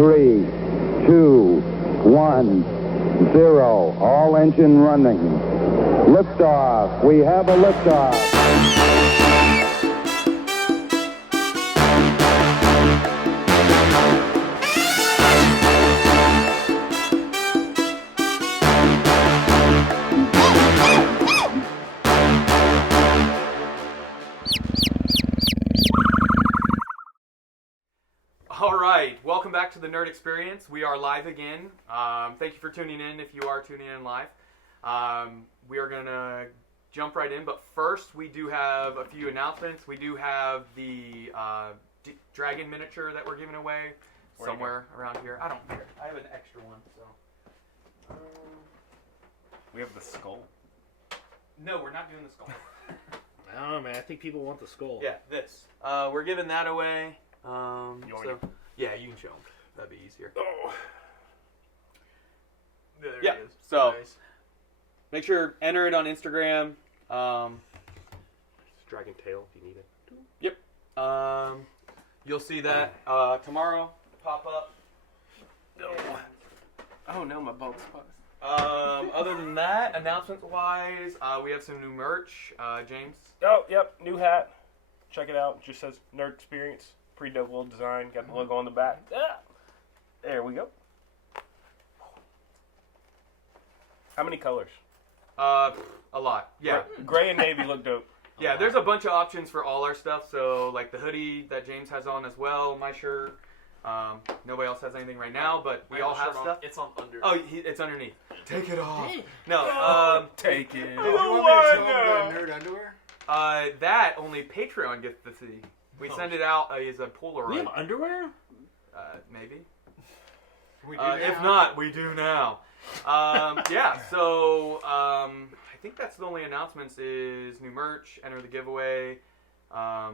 3, 2, 1, 0. All engine running. Liftoff. We have a liftoff. All right, welcome back to the Nerd Experience. We are live again. Thank you for tuning in if you are tuning in live. We are going to jump right in, but first we do have a few announcements. We do have the dragon miniature that we're giving away somewhere around here. I don't care. I have an extra one. So. We have the skull. No, we're not doing the skull. I don't know, man. I think people want the skull. Yeah, this. We're giving that away. Yeah, you can show them. That'd be easier. Oh. There it is. So, nice. Make sure enter it on Instagram. It's dragon tail if you need it. Yep. You'll see that tomorrow pop up. Oh no, my bald spot. Other than that, announcement-wise, we have some new merch. James? Oh, yep, new hat. Check it out. It just says Nerd Experience. Pretty dope little design. Got the logo on the back. There we go. How many colors? A lot. Yeah. Gray and navy look dope. Yeah, there's a bunch of options for all our stuff. So, like the hoodie that James has on as well, my shirt. Nobody else has anything right now, but we all have stuff. It's on under. Oh, it's underneath. Take it off. No, Take it. Oh, you want me to show them the nerd underwear? that only Patreon gets to see. We send it out as a Polaroid. We have underwear? Maybe. We do now. If not, we do now. Yeah, so I think that's the only announcements is new merch, enter the giveaway. Yeah.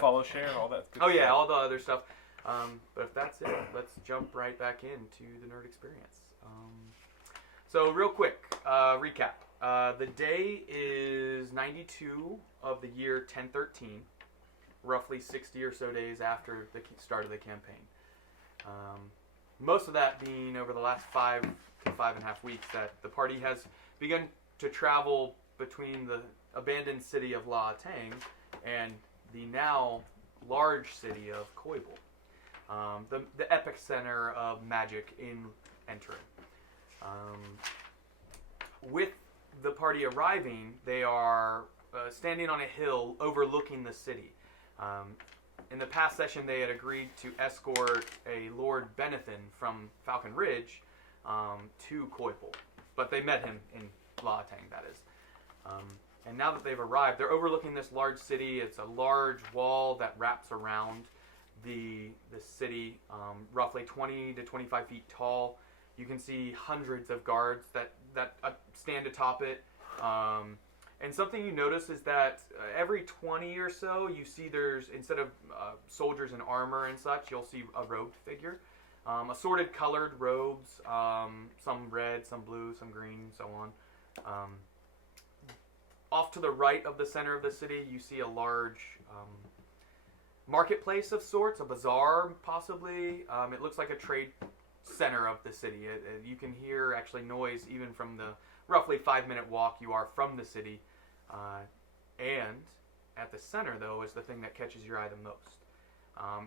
Follow, share, all that good Oh, stuff. yeah, all the other stuff. But if that's it, let's jump right back into the Nerd Experience. So real quick, recap. The day is 92 of the year 1013, roughly 60 or so days after the start of the campaign. Most of that being over the last 5 to 5.5 weeks that the party has begun to travel between the abandoned city of La Tang and the now large city of Coibal, the epicenter of magic in Entorin. With the party arriving, they are standing on a hill overlooking the city. In the past session, they had agreed to escort a Lord Benethan from Falcon Ridge to Coibal, but they met him in La Tang, that is. And now that they've arrived, they're overlooking this large city. It's a large wall that wraps around the city, roughly 20 to 25 feet tall. You can see hundreds of guards that stand atop it. And something you notice is that every 20 or so, you see there's, instead of soldiers in armor and such, you'll see a robed figure. Assorted colored robes, some red, some blue, some green, so on. Off to the right of the center of the city, you see a large marketplace of sorts, a bazaar possibly. It looks like a trade center of the city. You can hear actually noise even from the roughly 5-minute walk you are from the city. And at the center, though, is the thing that catches your eye the most.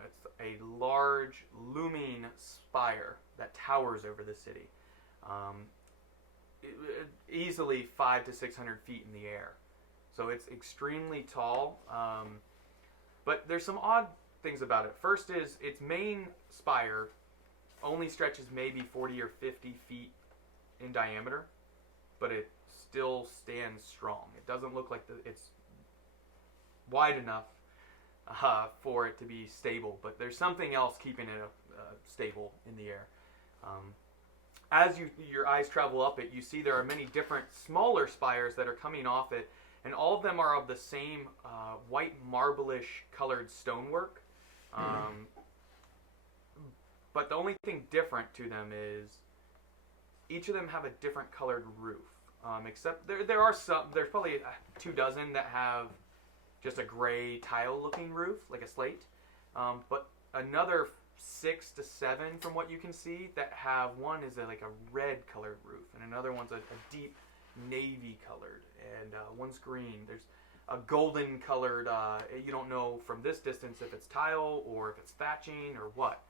It's a large, looming spire that towers over the city. Easily 500 to 600 feet in the air. So it's extremely tall. But there's some odd things about it. First is its main spire only stretches maybe 40 or 50 feet in diameter, but it still stands strong. It doesn't look like it's wide enough for it to be stable, but there's something else keeping it stable in the air. As your eyes travel up it, you see there are many different smaller spires that are coming off it, and all of them are of the same white marble-ish colored stonework. But the only thing different to them is each of them have a different colored roof. Except there are some, there's probably 24 that have just a gray tile looking roof, like a slate. But another 6 to 7 from what you can see that have one is like a red colored roof and another one's a deep navy colored and one's green. There's a golden colored, you don't know from this distance if it's tile or if it's thatching or what.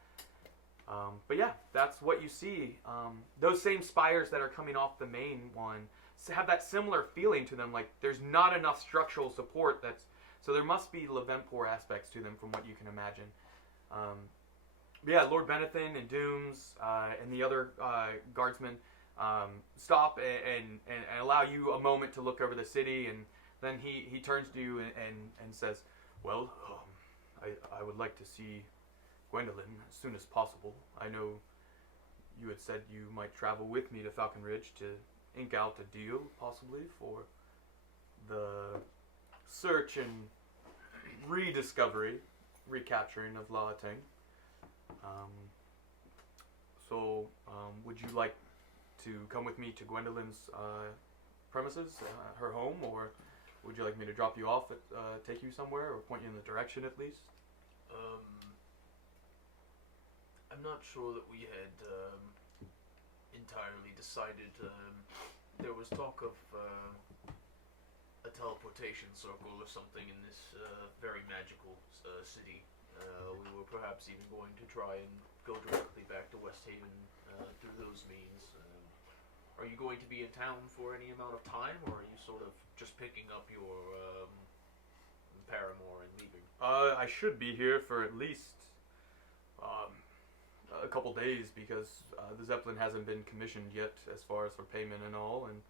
But yeah, that's what you see. Those same spires that are coming off the main one have that similar feeling to them, like there's not enough structural support so there must be Levenpor aspects to them from what you can imagine. But yeah, Lord Benethin and Dooms and the other guardsmen stop and allow you a moment to look over the city, and then he turns to you and says, well, I would like to see Gwendolyn as soon as possible. I know you had said you might travel with me to Falcon Ridge to ink out a deal, possibly, for the search and recapturing of La Teng. Would you like to come with me to Gwendolyn's premises, her home, or would you like me to drop you off, take you somewhere, or point you in the direction at least? I'm not sure that we had entirely decided. There was talk of a teleportation circle or something in this very magical city. We were perhaps even going to try and go directly back to West Haven through those means. Are you going to be in town for any amount of time, or are you sort of just picking up your paramour and leaving? I should be here for at least a couple days because the Zeppelin hasn't been commissioned yet as far as for payment and all, and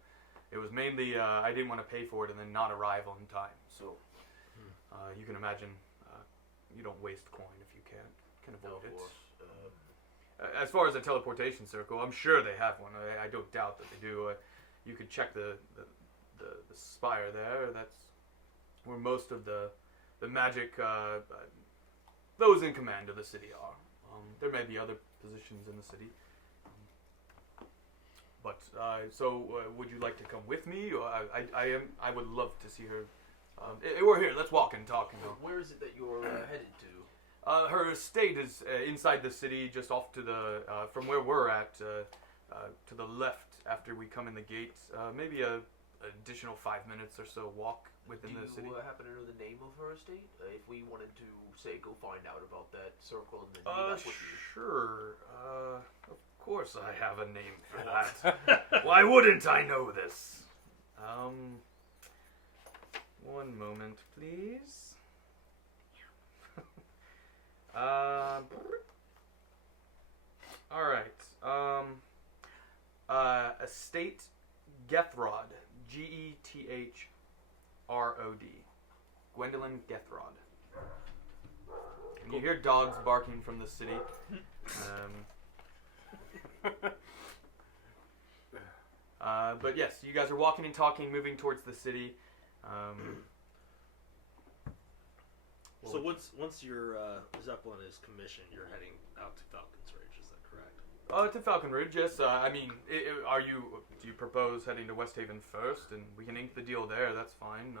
it was mainly I didn't want to pay for it and then not arrive on time. So you can imagine you don't waste coin if you can avoid it. As far as a teleportation circle, I'm sure they have one. I don't doubt that they do. You could check the spire there. That's where most of the magic those in command of the city are. There may be other positions in the city. Would you like to come with me? Or I would love to see her. We're here. Let's walk and talk. Where is it that you're headed to? Her estate is inside the city, just off to the from where we're at, to the left after we come in the gates. Maybe a additional 5 minutes or so walk within the city. Do you happen to know the name of her estate? If we wanted to, say, go find out about that circle and then meet up with you. Sure. Of course I have a name for that. Why wouldn't I know this? One moment, please. Alright. Estate Gethrod. Gethrod. Gwendolyn Gethrod. And you hear dogs barking from the city. But yes, you guys are walking and talking, moving towards the city. So once your Zeppelin is commissioned, you're heading out to Falcon's Ridge. Is that correct? To Falcon Ridge, yes. I mean, do you propose heading to West Haven first, and we can ink the deal there? That's fine.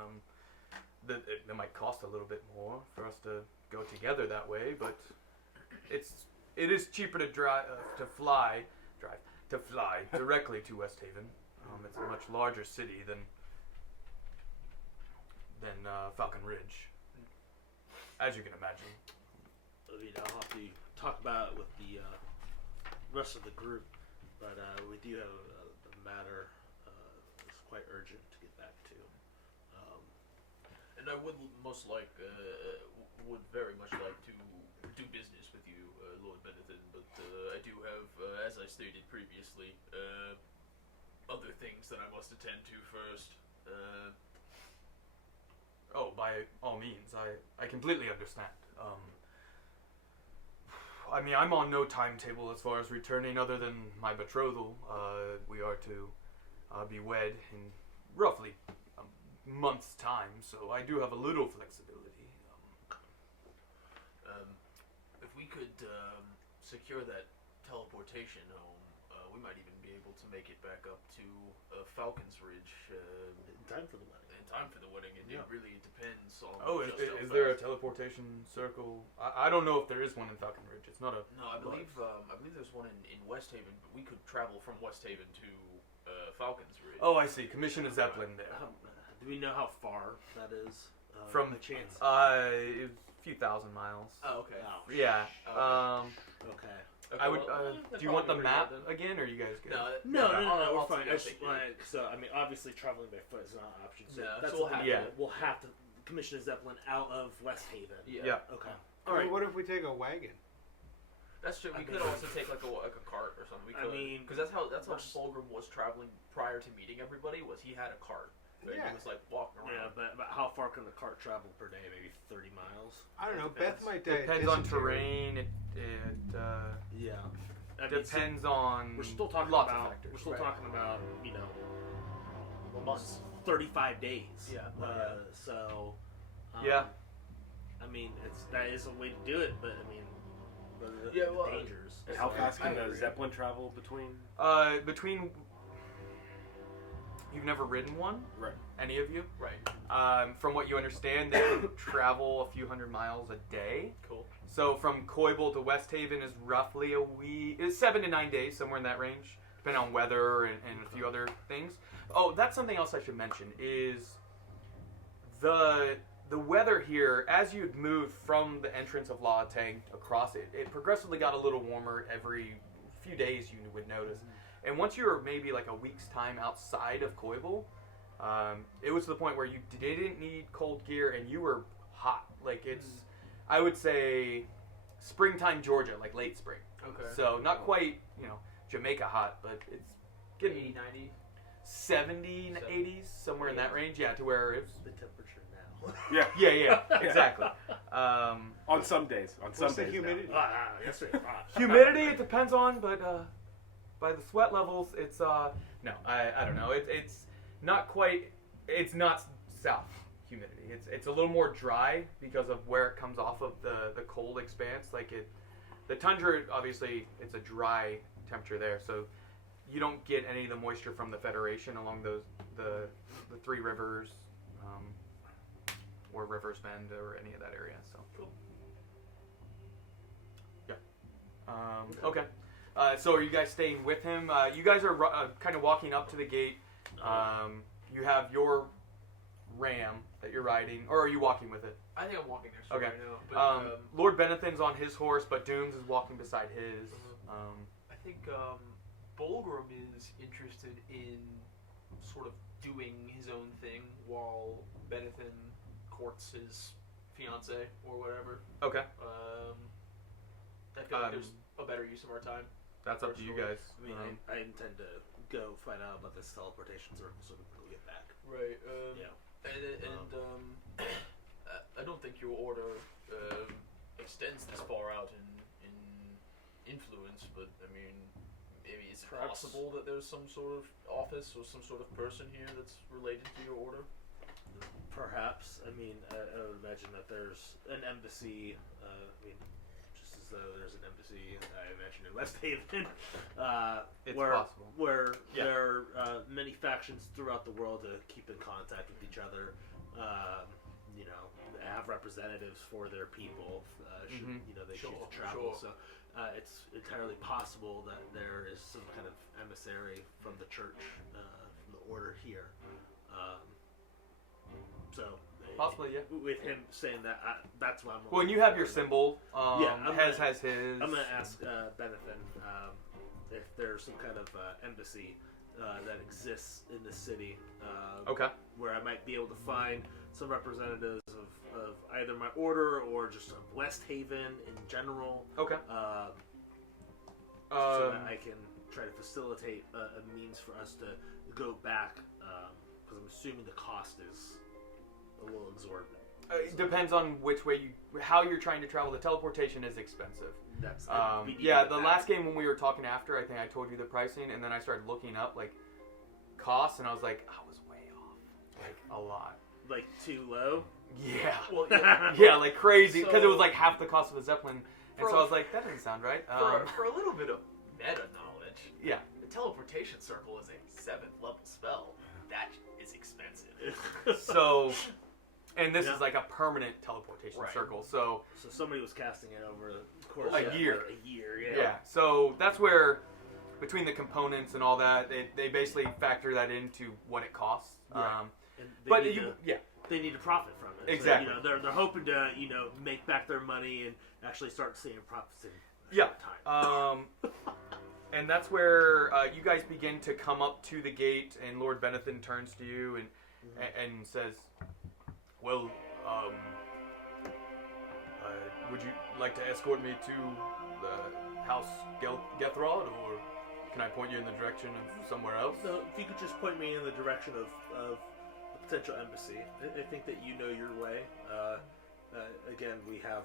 That might cost a little bit more for us to go together that way, but it is cheaper to fly directly to West Haven. It's a much larger city than Falcon Ridge, as you can imagine. I mean, I'll have to talk about it with the rest of the group, but we do have a matter that's quite urgent to get back to. And I would very much like to do business with you, Lord Benethin, but I do have, as I stated previously, other things that I must attend to first. By all means, I completely understand. I mean, I'm on no timetable as far as returning other than my betrothal. We are to be wed in roughly a month's time, so I do have a little flexibility. If we could secure that teleportation home, we might even be able to make it back up to Falcon's Ridge In time for the wedding. in time for the wedding. It really depends on. Oh, just how is there a fast- teleportation circle? I don't know if there is one in Falcon Ridge. It's not a. No, I believe there's one in West Haven, but we could travel from West Haven to Falcon's Ridge. Oh, I see. Commission a Zeppelin there. Do we know how far that is? From the chance. a few thousand miles. Oh, okay. Yeah. Okay. Okay, I would. well, Do you want the probably map pretty good again, or are you guys good? then. No, we're I'll fine. take- I I'll just, take it. like, so, I mean, obviously traveling by foot is not an option. So No, that's so we'll something have to- we'll have to commission a Zeppelin out of West Haven. Yeah. Okay. All right. What if we take a wagon? That's true. We I could mean- also take like a cart or something. We I could, mean, because that's how we're- Fulgrim was traveling prior to meeting everybody. Was he had a cart? And Yeah. He was like walking around. Yeah, but how far can the cart travel per day? Maybe 30 miles. I don't know. Depends. Beth might die. of Depends on dysentery. terrain. It Yeah. I mean, so depends on. we're still talking lots about. of factors. We're still Right. talking about Months. 35 days. Yeah. So. Yeah. I mean, that is a way to do it, but I mean, the Yeah, well, dangers. And how fast I can a agree. Zeppelin travel between? Between. You've never ridden one? Right. Any of you? Right. From what you understand, they can travel a few hundred miles a day. Cool. So from Coibal to West Haven is roughly it's 7 to 9 days, somewhere in that range, depending on weather and a few other things. Oh, that's something else I should mention is the weather here. As you'd move from the entrance of La Tang across it progressively got a little warmer every few days. You would notice, and once you were maybe like a week's time outside of Coibal, it was to the point where you didn't need cold gear and you were hot. Like it's. I would say springtime Georgia, like late spring. Okay. So not quite, Jamaica hot, but it's getting 80, 90. 70, 80s, somewhere in that range. Yeah, to where it's... The temperature now. Yeah. Yeah, exactly. On some days. On some What's the days. humidity? Yes, sir. Humidity, it depends on, but by the sweat levels, it's... No, I don't know. It's not quite... It's not south humidity. It's a little more dry because of where it comes off of the cold expanse. The tundra, obviously, it's a dry temperature there, so you don't get any of the moisture from the Federation along the three rivers, or Rivers Bend or any of that area. So Cool. yeah. Okay. So are you guys staying with him? You guys are kind of walking up to the gate. You have your ram that you're riding, or are you walking with it? I think I'm walking next to Okay. right now. But, Lord Benethan's on his horse, but Dooms is walking beside his. I think Bulgrim is interested in sort of doing his own thing while Benethan courts his fiance or whatever. Okay, I feel like there's a better use of our time. that's up to you guys. I mean, I intend to go find out about this teleportation circle so we can get back. Right. Yeah. And I don't think your order extends this far out in influence, but I mean, maybe it's Perhaps. possible that there's some sort of office or some sort of person here that's related to your order. Perhaps. I mean, I would imagine that there's an embassy. Just as though there's an embassy, I imagine in West Haven, It's where possible. where Yeah. there are many factions throughout the world to keep in contact with each other. Have representatives for their people. Should they choose to travel? Sure. So it's entirely possible that there is some kind of emissary from the church, from the order here. Possibly, yeah. With him saying that, that's why I'm. Well, and you have your symbol. I'm Hez gonna- has his. I'm gonna ask Benethan if there's some kind of embassy that exists in the city. Okay. Where I might be able to find some representatives of either my order or just of West Haven in general. Okay. So that I can try to facilitate a means for us to go back, because I'm assuming the cost is a little exorbitant. It depends on how you're trying to travel. The teleportation is expensive. That's Yeah, the last game when we were talking after, I think I told you the pricing, and then I started looking up costs, and I was like, I was way off, a lot. like too low. Yeah. Well, Yeah, like crazy, because it So- was like half the cost of the Zeppelin, and so I was like, that doesn't sound right. for a little bit of meta knowledge. Yeah. The teleportation circle is a 7th level spell. That is expensive. So, and this is like a permanent teleportation circle. So somebody was casting it over the course A of year. Like a year, yeah. So that's where, between the components and all that, they basically factor that into what it costs. Right. And But need you, to, they need to profit from it. Exactly. So, they're hoping to make back their money and actually start seeing profits in a Yeah. short time. And that's where you guys begin to come up to the gate, and Lord Benethan turns to you and says, "Well, would you like to escort me to the House Gethrod, or can I point you in the direction of somewhere else?" No, if you could just point me in the direction of the potential embassy. I think that you know your way. Again, we have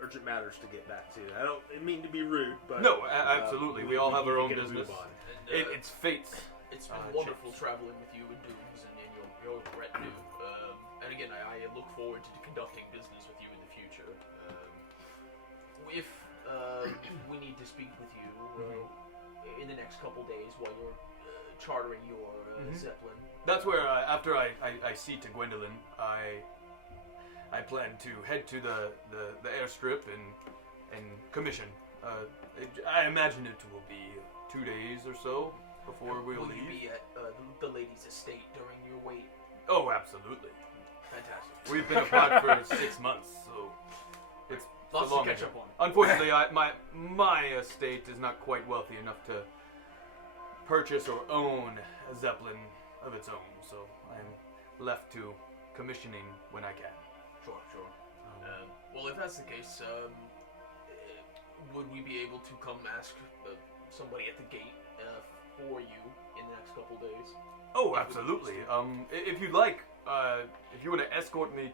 urgent matters to get back to. I don't mean to be rude, but No, absolutely. We all have our own need to business. move on. And, It's fate's. it's been wonderful traveling with you and Dooms and your retinue. And again, I look forward to conducting business with you in the future. If we need to speak with you in the next couple days while you're chartering your Zeppelin. That's where after I see to Gwendolyn, I plan to head to the airstrip and commission. I imagine it will be 2 days or so before we'll Will leave. you be at the lady's estate during your wait? Oh, absolutely. Fantastic. We've been apart for 6 months, so it's Lots a long to catch journey. up on. Unfortunately, my estate is not quite wealthy enough to purchase or own a Zeppelin of its own, so I'm left to commissioning when I can. Sure. Well, if that's the case, would we be able to come ask somebody at the gate for you in the next couple days? Oh, absolutely. If you'd like, if you want to escort me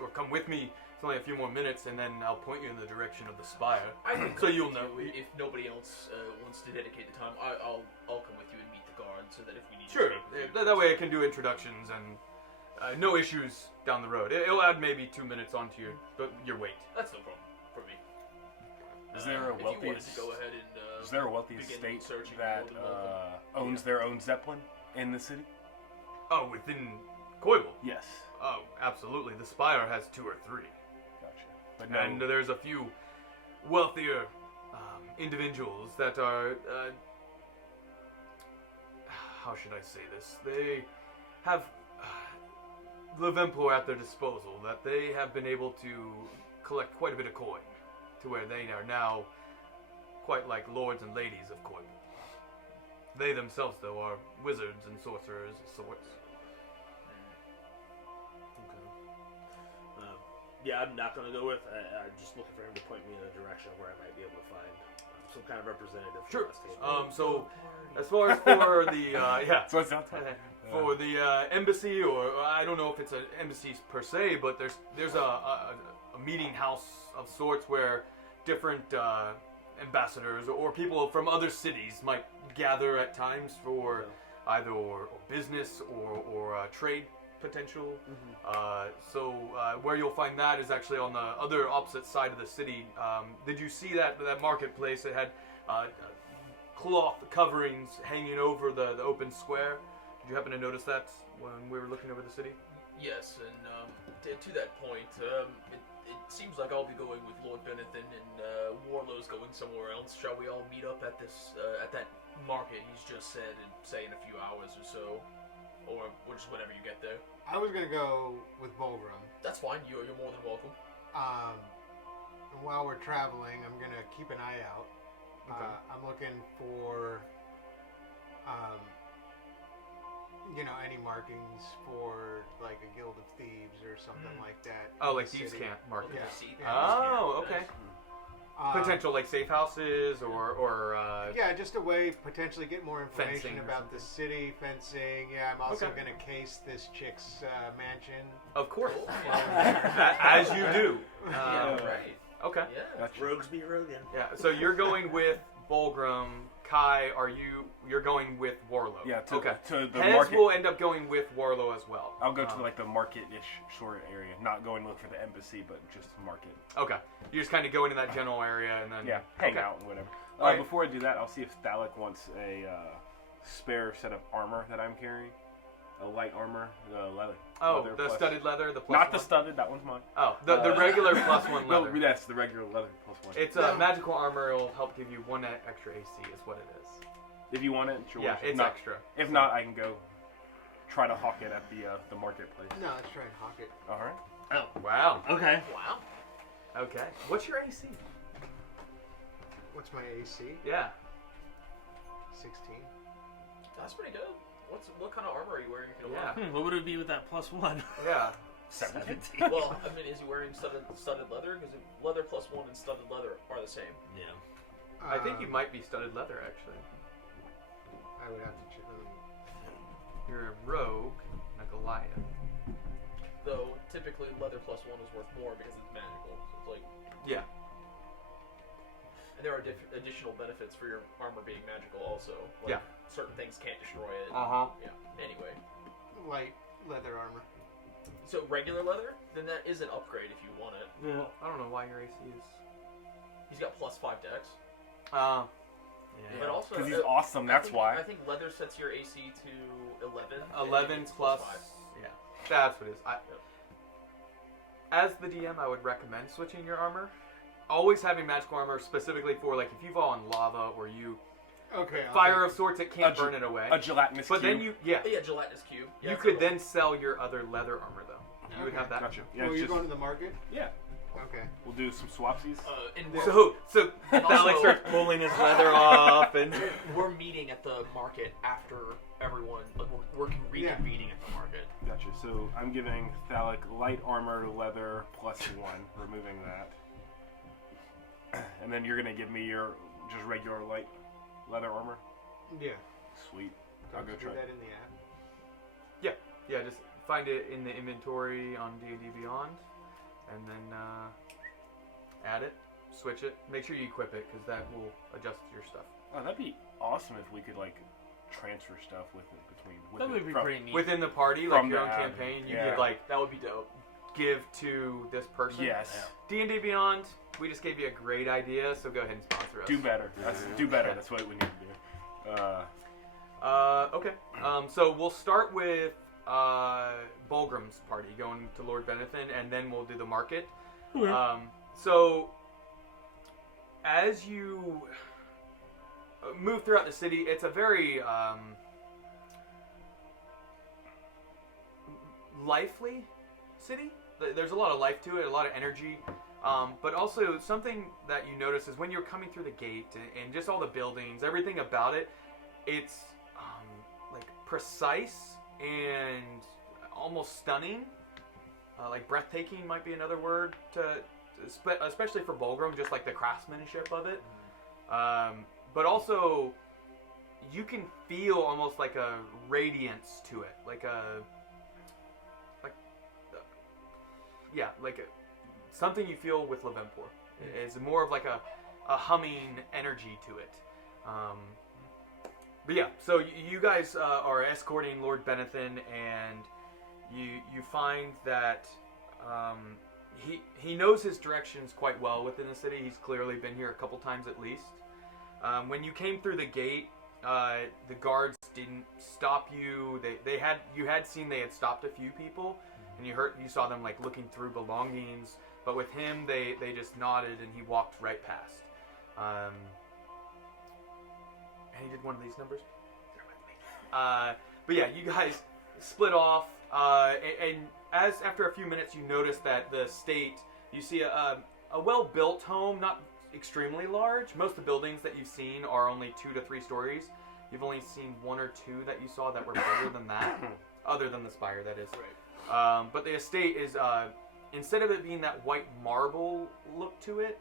or come with me, it's only a few more minutes, and then I'll point you in the direction of the spire. I can So come you'll with know. you. If nobody else wants to dedicate the time, I'll come with you and meet the guard, so that if we need Sure. to speak with That way I can do introductions and no issues down the road. It'll add maybe 2 minutes onto your wait. that's no problem for me. Is there a if you wanted wealthy to go ahead and Is there a wealthy begin estate searching, that you're more than welcome. owns their own Zeppelin in the city? Oh, within Coibal? Yes. Oh, absolutely. The spire has 2 or 3. Gotcha. But no. And there's a few wealthier individuals that are, how should I say this? They have Levempor at their disposal, that they have been able to collect quite a bit of coin, to where they are now quite like lords and ladies of Coibal. They themselves, though, are wizards and sorcerers of sorts. Yeah, I'm not going to go with. I'm just looking for him to point me in a direction where I might be able to find some kind of representative. Sure. For this table. So, as far as for the So it's not for the embassy, or I don't know if it's an embassy per se, but there's a meeting house of sorts where different ambassadors or people from other cities might gather at times for either or business or trade potential. So where you'll find that is actually on the other opposite side of the city. Did you see that marketplace? It had cloth coverings hanging over the open square. Did you happen to notice that when we were looking over the city? Yes, and to that point, it seems like I'll be going with Lord Benethan, and Warlow's going somewhere else. Shall we all meet up at this at that market he's just said, and say in a few hours or so, or just whenever you get there? I was gonna go with Bulgrim. That's fine. You're more than welcome. And while we're traveling, I'm gonna keep an eye out. Okay. I'm looking for, any markings for like a guild of thieves or something like that. Oh, in like the thieves city. can't market. Yeah. See, Oh, okay. Potential like safe houses or Yeah, just a way to potentially get more information Fencing or about the something. city, fencing. Yeah, I'm also Okay. going to case this chick's mansion. of course, Yeah. as you do. Yeah, right. Okay. Yeah. Gotcha. Rogues be rogan. Yeah. So you're going with Bulgrim Kai, you're going with Warlow? Yeah, to the Hez market. will end up going with Warlow as well. I'll go to like the market-ish sort of area, not going to look for the embassy, but just market. Okay. You just kind of go into that general area and then... Yeah, hang out and whatever. Alright. Before I do that, I'll see if Thalic wants a spare set of armor that I'm carrying. A light armor, leather. Oh, leather the plus- studded leather, the plus Not one? the studded, that one's mine. Oh, the regular plus one No, leather. that's the regular leather plus one. It's magical armor. It'll help give you 1 extra AC is what it is. If you want it, sure. Yeah, If it's not, extra. If not, I can go try to hawk it at the marketplace. No, let's try and hawk it. All right. Oh, Wow. Okay. Wow. Okay. What's your AC? What's my AC? Yeah. 16. That's pretty good. What kind of armor are you wearing? If you don't Yeah. mind? what would it be with that +1? Yeah. 17. Well, I mean, is he wearing studded leather? Because leather +1 and studded leather are the same. Yeah. I think you might be studded leather, actually. I would have to check. You're a rogue, a Goliath. Though typically leather +1 is worth more because it's magical. So it's like, Yeah. and there are additional benefits for your armor being magical also. Like, Yeah. Certain things can't destroy it. Uh-huh. Yeah. Anyway, Light leather armor. so regular leather, then that is an upgrade if you want it. Yeah. I don't know why your AC is... He's got +5 dex. Yeah. But also, Because he's awesome, that's why. I think leather sets your AC to 11. 11 and it's plus... +5. Yeah. That's what it is. As the DM, I would recommend switching your armor. Always having magical armor specifically for, like, if you fall in lava or you... Okay. I'll Fire take- of sorts, it can't burn it away. A gelatinous But cube. then you... Yeah. Yeah, gelatinous cube. Yeah, You it's could a- then sell your other leather armor, though. You would Okay. have that. Gotcha. Yeah, Oh, it's you're just, going to the market? yeah. Okay. We'll do some swapsies. And So And Alex also- starts pulling his leather off, and we're meeting at the market after everyone. Like we're reconvening at the market. Gotcha. So I'm giving Thalic light armor, leather, +1, removing that. And then you're going to give me your just regular light leather armor? Yeah. Sweet. I'll Don't go you do try. that in the app. yeah, just find it in the inventory on D&D Beyond, and then add it, switch it. Make sure you equip it because that will adjust your stuff. Oh, that'd be awesome if we could, like, transfer stuff with it between... That would be from- pretty neat. Within the party, like From your the own app, campaign, you yeah. could like That would be dope. give to this person. Yes. D&D Beyond, we just gave you a great idea, so go ahead and sponsor us. Do better. Do better. That's what we need to do. Okay. So we'll start with Bulgrim's party going to Lord Benethan, and then we'll do the market. So as you move throughout the city, it's a very lively city. There's a lot of life to it, a lot of energy. But also something that you notice is when you're coming through the gate and just all the buildings, everything about it, it's like precise and almost stunning. Like breathtaking might be another word especially for Bulgrim, just like the craftsmanship of it. But also you can feel almost like a radiance to it, like something you feel with Levenport. It's more of like a humming energy to it. But yeah, so you guys are escorting Lord Benethan, and you find that he knows his directions quite well within the city. He's clearly been here a couple times at least. When you came through the gate, the guards didn't stop you. You had seen they had stopped a few people, and you saw them like looking through belongings. But with him, they just nodded, and he walked right past. And he did one of these numbers. They're with me. But yeah, you guys split off, and as after a few minutes, you notice that the state, you see a well-built home, not extremely large. Most of the buildings that you've seen are only 2 to 3 stories. You've only seen 1 or 2 that you saw that were bigger than that, other than the spire, that is. Right. But the estate is, instead of it being that white marble look to it,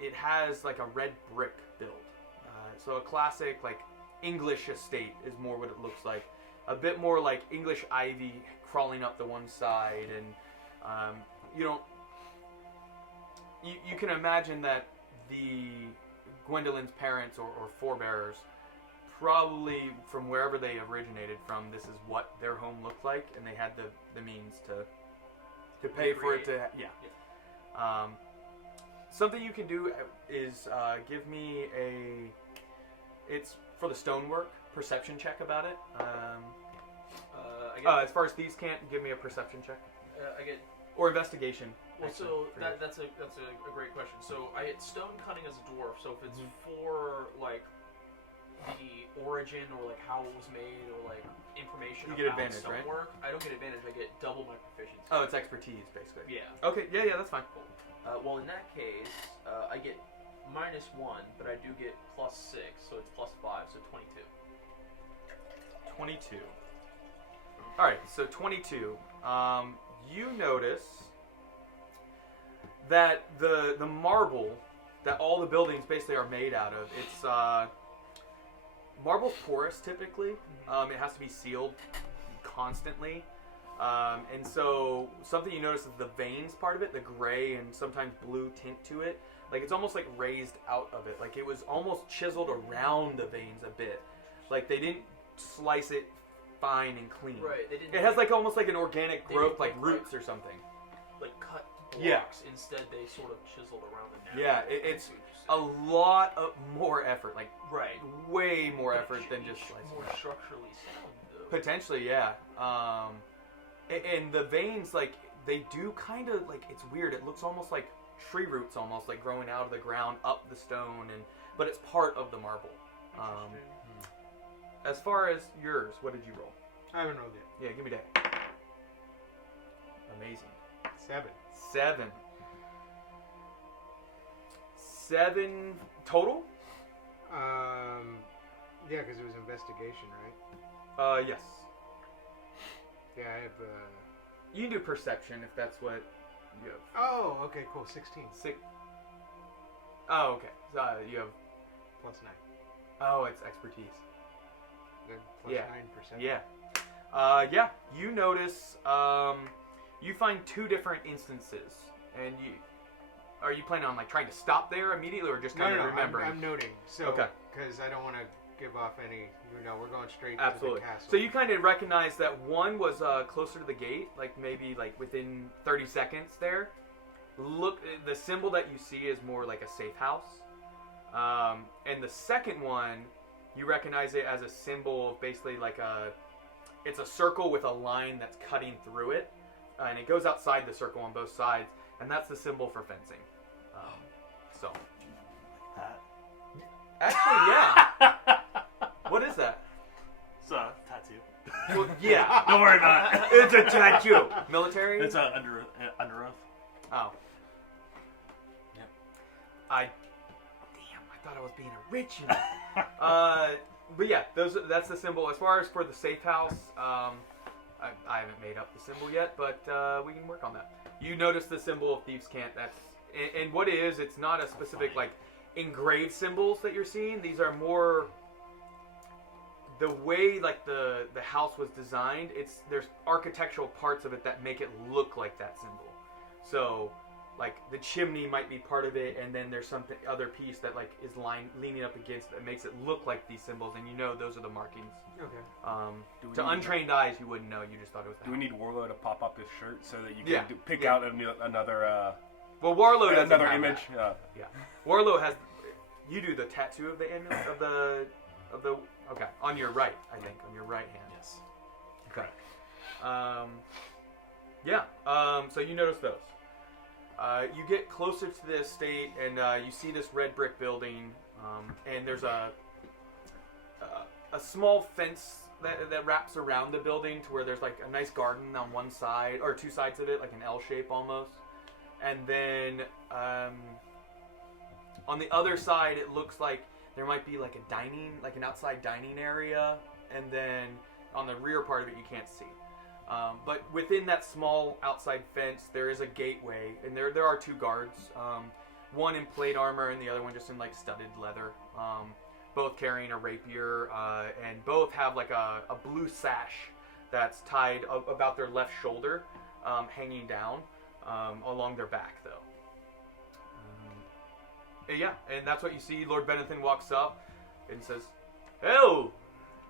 it has like a red brick build. So a classic like English estate is more what it looks like. A bit more like English ivy crawling up the one side, and you can imagine that the Gwendolyn's parents or forebears, probably from wherever they originated from, this is what their home looked like, and they had the means to pay for it to, something you can do is give me it's for the stonework, perception check about it. As far as thieves can't, give me a perception check. I get. Or investigation. Well, so that's a great question. So I get stone cutting as a dwarf. So if it's for like the origin or like how it was made or like information you get about advantage, right? stonework, I don't get advantage. I get double my proficiency. Oh, it's expertise basically. Yeah. Okay. Yeah. That's fine. Well, in that case, I get -1, but I do get +6, so it's +5, so 22. 22. All right. So 22. You notice that the marble that all the buildings basically are made out of, it's marble's porous typically. It has to be sealed constantly. And so something you notice is the veins part of it, the gray and sometimes blue tint to it. Like it's almost like raised out of it. Like it was almost chiseled around the veins a bit. Like they didn't slice it fine and clean. Right. They didn't. It has like almost like an organic growth, like didn't, roots or something. Like cut blocks. Yeah. Instead, they sort of chiseled around the neck. Yeah, it's a lot of more effort, like right, way more But effort it than should just be slicing. more it. structurally sound, though. Potentially, yeah. And the veins, like they do kind of like it's weird. It looks almost like tree roots, almost like growing out of the ground up the stone, but it's part of the marble. As far as yours, what did you roll? I haven't rolled yet. Yeah, give me that. Amazing. 7. 7 total? Yeah, because it was investigation, right? Yes. Yeah, I have. You can do perception if that's what you have. Oh, okay, cool. 16 Oh, okay. So you have. plus 9. Oh, it's expertise. Good. Plus Yeah. 9%. Yeah. Yeah. You notice. You find 2 different instances, and are you planning on like trying to stop there immediately, or just kind of remembering? I'm noting. So, Okay. because I don't want to give off any. We're going straight Absolutely. to the castle. So you kind of recognize that one was closer to the gate, like maybe like within 30 seconds there. Look, the symbol that you see is more like a safe house. And the second one, you recognize it as a symbol of basically like it's a circle with a line that's cutting through it. And it goes outside the circle on both sides. And that's the symbol for fencing. So. Actually, yeah. What is that? It's a tattoo. Well, yeah. Don't worry about it. It's a tattoo. Military? It's under oath. Oh. Yep. I thought I was being original. But yeah, that's the symbol. As far as for the safe house, I haven't made up the symbol yet, but we can work on that. You notice the symbol of Thieves' Cant. And what it is, it's not a specific like engraved symbols that you're seeing. These are more the way like the house was designed. There's architectural parts of it that make it look like that symbol. So like the chimney might be part of it, and then there's something other piece that like is leaning up against that makes it look like these symbols, and you know those are the markings. Okay. To untrained eyes, you wouldn't know. You just thought it was. Do we need Warlow to pop up his shirt so that you can Yeah. pick out another Well, Warlow doesn't another have image? that. Yeah. Warlow has. You do the tattoo of the amulet of the. Okay, on your right, I think, on your right hand. Yes. Okay. Yeah. So you notice those. You get closer to the estate, and you see this red brick building, and there's a small fence that wraps around the building to where there's like a nice garden on one side, or 2 sides of it, like an L shape almost. And then on the other side, it looks like there might be like an outside dining area, and then on the rear part of it, you can't see. But within that small outside fence, there is a gateway, and there are 2 guards. One in plate armor, and the other one just in like studded leather. Both carrying a rapier, and both have like a blue sash that's tied about their left shoulder, hanging down along their back, though. Yeah, and that's what you see. Lord Benethan walks up and says, "Hello,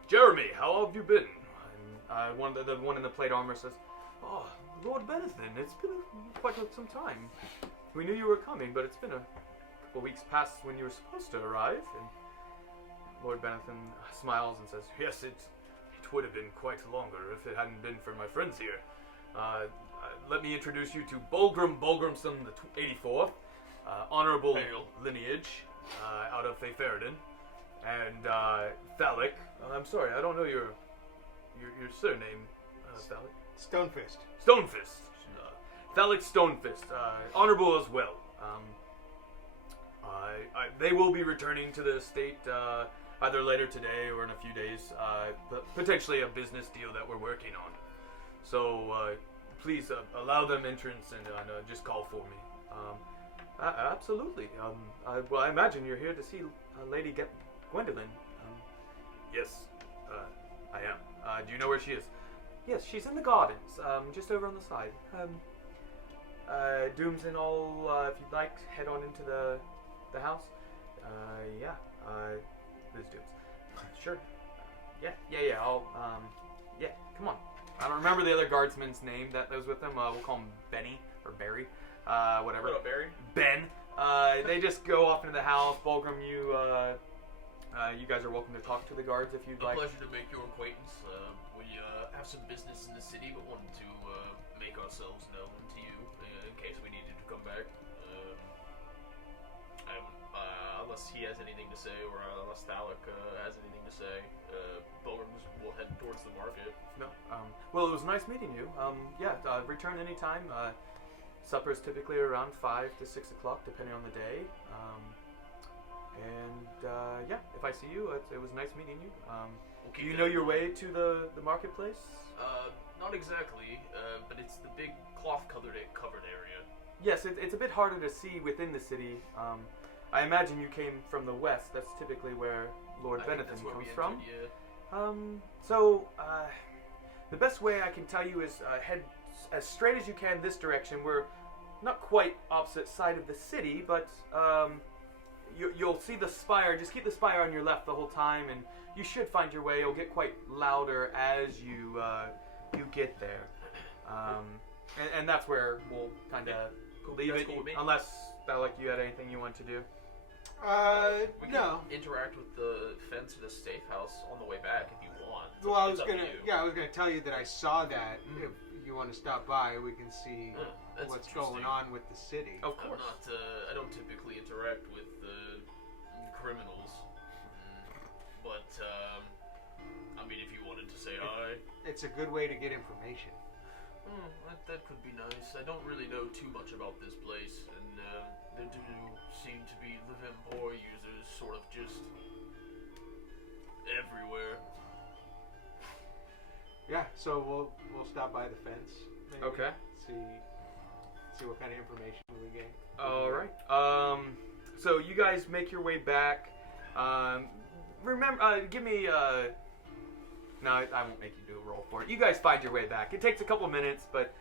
Jeremy, how have you been?" And the one in the plate armor says, "Oh, Lord Benethan, it's been quite some time. We knew you were coming, but it's been a couple weeks past when you were supposed to arrive." And Lord Benethan smiles and says, "Yes, it would have been quite longer if it hadn't been for my friends here. Let me introduce you to Bulgrim Bulgrimson the 84th, honorable lineage out of Faeferden, and Thalic. I'm sorry, I don't know your surname, Thalic. Stonefist. Stonefist. Thalic Stonefist, honorable as well. They will be returning to the estate either later today or in a few days, but potentially a business deal that we're working on. So please allow them entrance and just call for me." Absolutely. Well, I imagine you're here to see Lady Gwendolyn. Yes, I am. Do you know where she is? Yes, she's in the gardens, just over on the side. Dooms and all, if you'd like, head on into the house. Yeah, Liz Dooms. Sure. Yeah, I'll, yeah, come on. I don't remember the other guardsman's name that was with him. We'll call him Benny, or Barry, whatever. What up, Barry? Ben. They just go off into the house. Bulgrim, you guys are welcome to talk to the guards if you'd A like. pleasure to make your acquaintance. We have some business in the city, but wanted to make ourselves known to you in case we needed to come back. Unless he has anything to say, or unless Thalic has anything to say, Bulgrim's will head towards the market. No. Well, it was nice meeting you. Yeah, return anytime. Supper's typically around 5 to 6 o'clock, depending on the day. Yeah, if I see you, it was nice meeting you. Do you know your way to the marketplace? Not exactly, but it's the big cloth-covered area. Yes, it's a bit harder to see within the city. I imagine you came from the west. That's typically where Lord Benethan comes from. So, the best way I can tell you is head as straight as you can this direction. We're not quite opposite side of the city, but you'll see the spire. Just keep the spire on your left the whole time, and you should find your way. It'll get quite louder as you get there. And that's where we'll kind of leave That's it, cool with me. unless, Thalic, you had anything you want to do. We can No. interact with the fence of the safe house on the way back if you want. Well, I It's was up to gonna, you. I was gonna tell you that I saw that. If you want to stop by, we can see That's what's going interesting. on with the city. Of I'm course. not. I don't typically interact with criminals, but I mean, if you wanted to say hi, It's a good way to get information. that could be nice. I don't really know too much about this place, and there do seem to be Livempor users sort of just everywhere. Yeah, so we'll stop by the fence. Maybe, Okay. See what kind of information we get. All right. So you guys make your way back. Remember, give me. No, I won't make you do a roll for it. You guys find your way back. It takes a couple minutes, but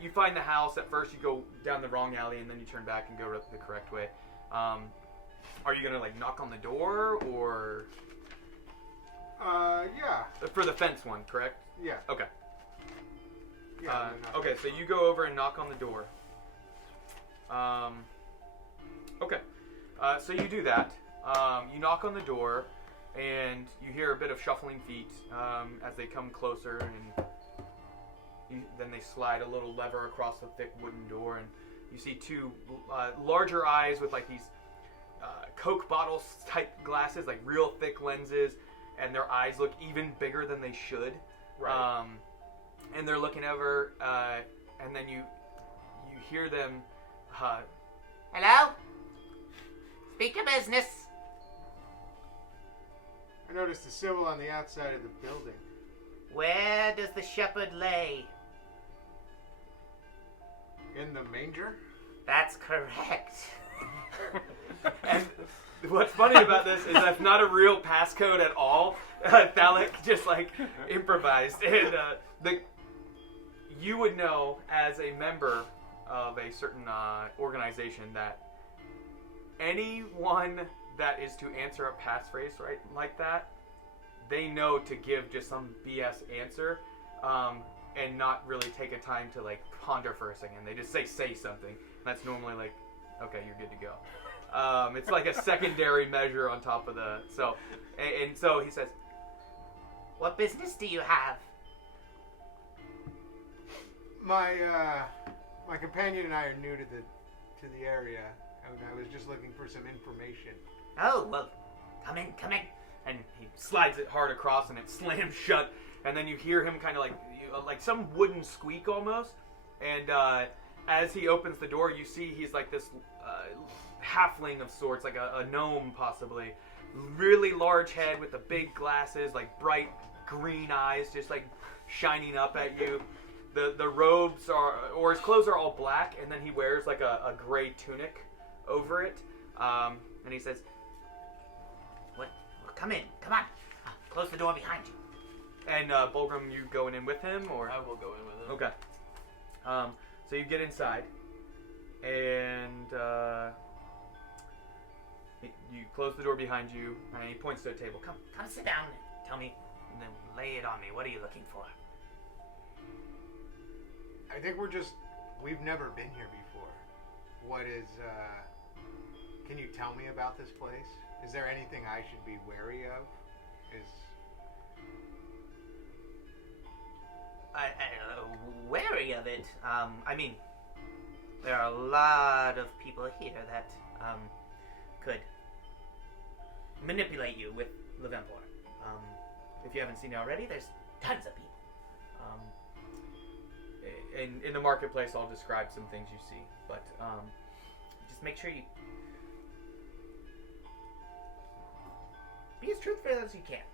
you find the house. At first, you go down the wrong alley, and then you turn back and go the correct way. Are you gonna like knock on the door, or Yeah. for the fence one? Correct. Yeah. Okay. Yeah. I'm gonna knock Okay, on so the you door. go over and knock on the door. Okay. So you do that. You knock on the door, and you hear a bit of shuffling feet as they come closer, and then they slide a little lever across the thick wooden door, and you see two larger eyes with like these Coke bottles type glasses, like real thick lenses, and their eyes look even bigger than they should. Right. And they're looking over, and then you hear them. Hello? Speak your business. I noticed the symbol on the outside of the building. Where does the shepherd lay? In the manger? That's correct. And what's funny about this is that's not a real passcode at all. Thalic just like improvised, and you would know as a member of a certain organization that anyone that is to answer a passphrase right like that, they know to give just some BS answer, and not really take a time to like ponder for a second. They just say something. That's normally like, okay, you're good to go. It's like a secondary measure on top of the so he says, What business do you have? My companion and I are new to the area, and I was just looking for some information. Oh, well, come in. and he slides it hard across, and it slams shut. And then you hear him kind of like some wooden squeak almost. And as he opens the door, you see he's like this halfling of sorts, like a gnome possibly. Really large head with the big glasses, like bright green eyes, just like shining up at you. The robes or his clothes are all black, and then he wears like a gray tunic over it. And he says, What? Well, come in. Come on. Close the door behind you. and Bulgrim, you going in with him, or? I will go in with him. Okay. So you get inside, and you close the door behind you, and he points to a table. Come sit down and tell me, and then lay it on me. What are you looking for? I think we've never been here before. What is, can you tell me about this place? Is there anything I should be wary of? Wary of it. I mean, there are a lot of people here that could manipulate you with Levempor. If you haven't seen it already, there's tons of people. In the marketplace, I'll describe some things you see, but Just make sure you be as truthful as you can,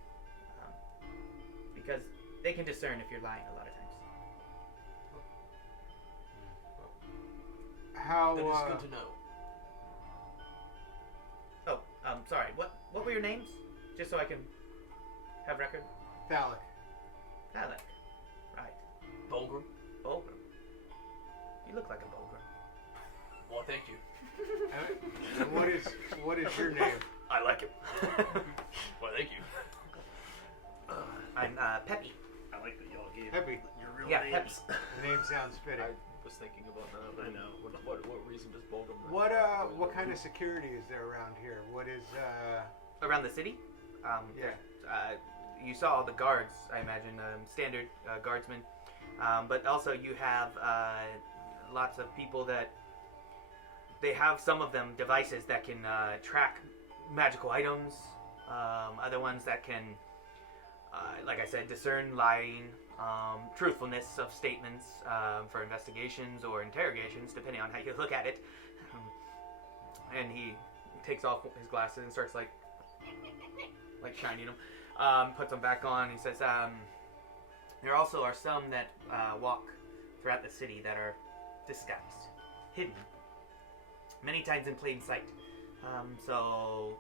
because they can discern if you're lying a lot of times. How, That is good to know. Oh, sorry. What were your names? Just so I can have record. Phallic. Alec. Right. Bulgrim? Bulgrim. You look like a Bulgrim. Well, thank you. And what is your name? I like him. Well, thank you. I'm Peppy. I like that y'all gave Peppy. your real Yeah, names. Peppy. The name sounds fitting. I was thinking about that. I know. What reason does Bulgrim? What kind of security is there around here? What is Around the city? Yeah. You saw the guards, I imagine, standard guardsmen. But also you have lots of people that they have, some of them, devices that can track magical items. Other ones that can, like I said, discern lying, truthfulness of statements for investigations or interrogations, depending on how you look at it. And he takes off his glasses and starts like shining them. Puts them back on. He says, there also are some that walk throughout the city that are disguised, hidden, many times in plain sight. So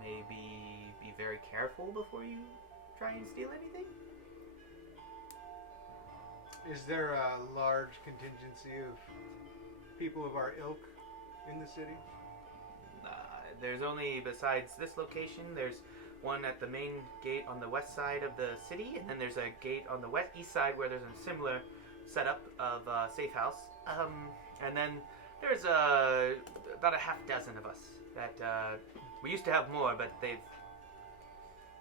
maybe be very careful before you try and steal anything. Is there a large contingency of people of our ilk in the city? there's only, besides this location, there's one at the main gate on the west side of the city, and then there's a gate on the east side where there's a similar setup of safe house. And then there's about a half dozen of us that we used to have more, but they've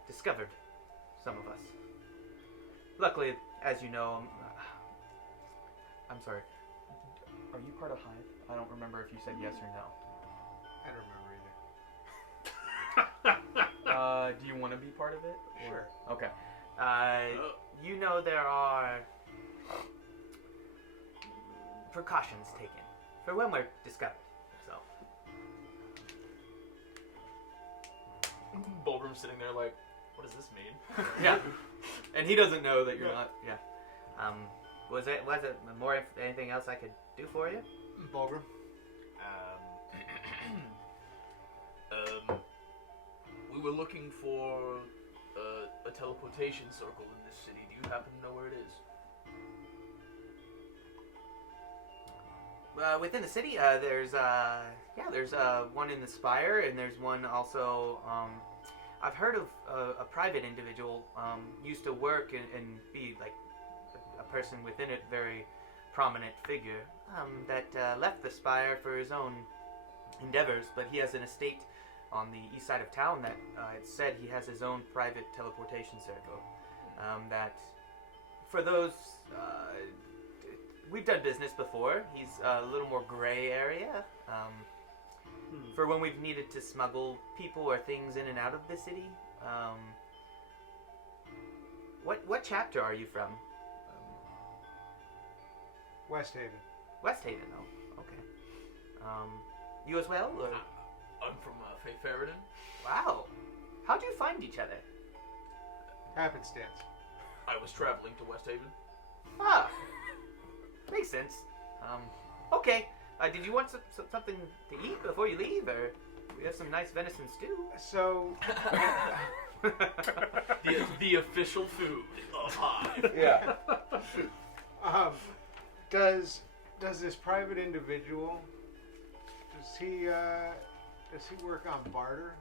discovered some of us. Luckily, as you know, I'm sorry. Are you part of Hive? I don't remember if you said yes or no. I don't remember either. Do you want to be part of it? Sure. Okay. You know there are precautions taken for when we're discovered. So. Bulgrim's sitting there like, what does this mean? Yeah. And he doesn't know that you're not. Yeah. Was it more? Anything else I could do for you? Bulgrim? We were looking for a teleportation circle in this city. Do you happen to know where it is? within the city, there's one in the Spire, and there's one also. I've heard of a private individual used to work and be like a person within it, very prominent figure that left the Spire for his own endeavors, but he has an estate on the east side of town that it said he has his own private teleportation circle. That for those. We've done business before. He's a little more gray area. For when we've needed to smuggle people or things in and out of the city. What chapter are you from? West Haven. West Haven, oh, okay. You as well? Or? I'm from Faith Ferrodin. Wow. How'd you find each other? Happenstance. I was traveling to West Haven. Ah. Makes sense. Okay. Did you want something to eat before you leave, or we have some nice venison stew? So, The official food of Hive. Yeah. does this private individual does he work on barter?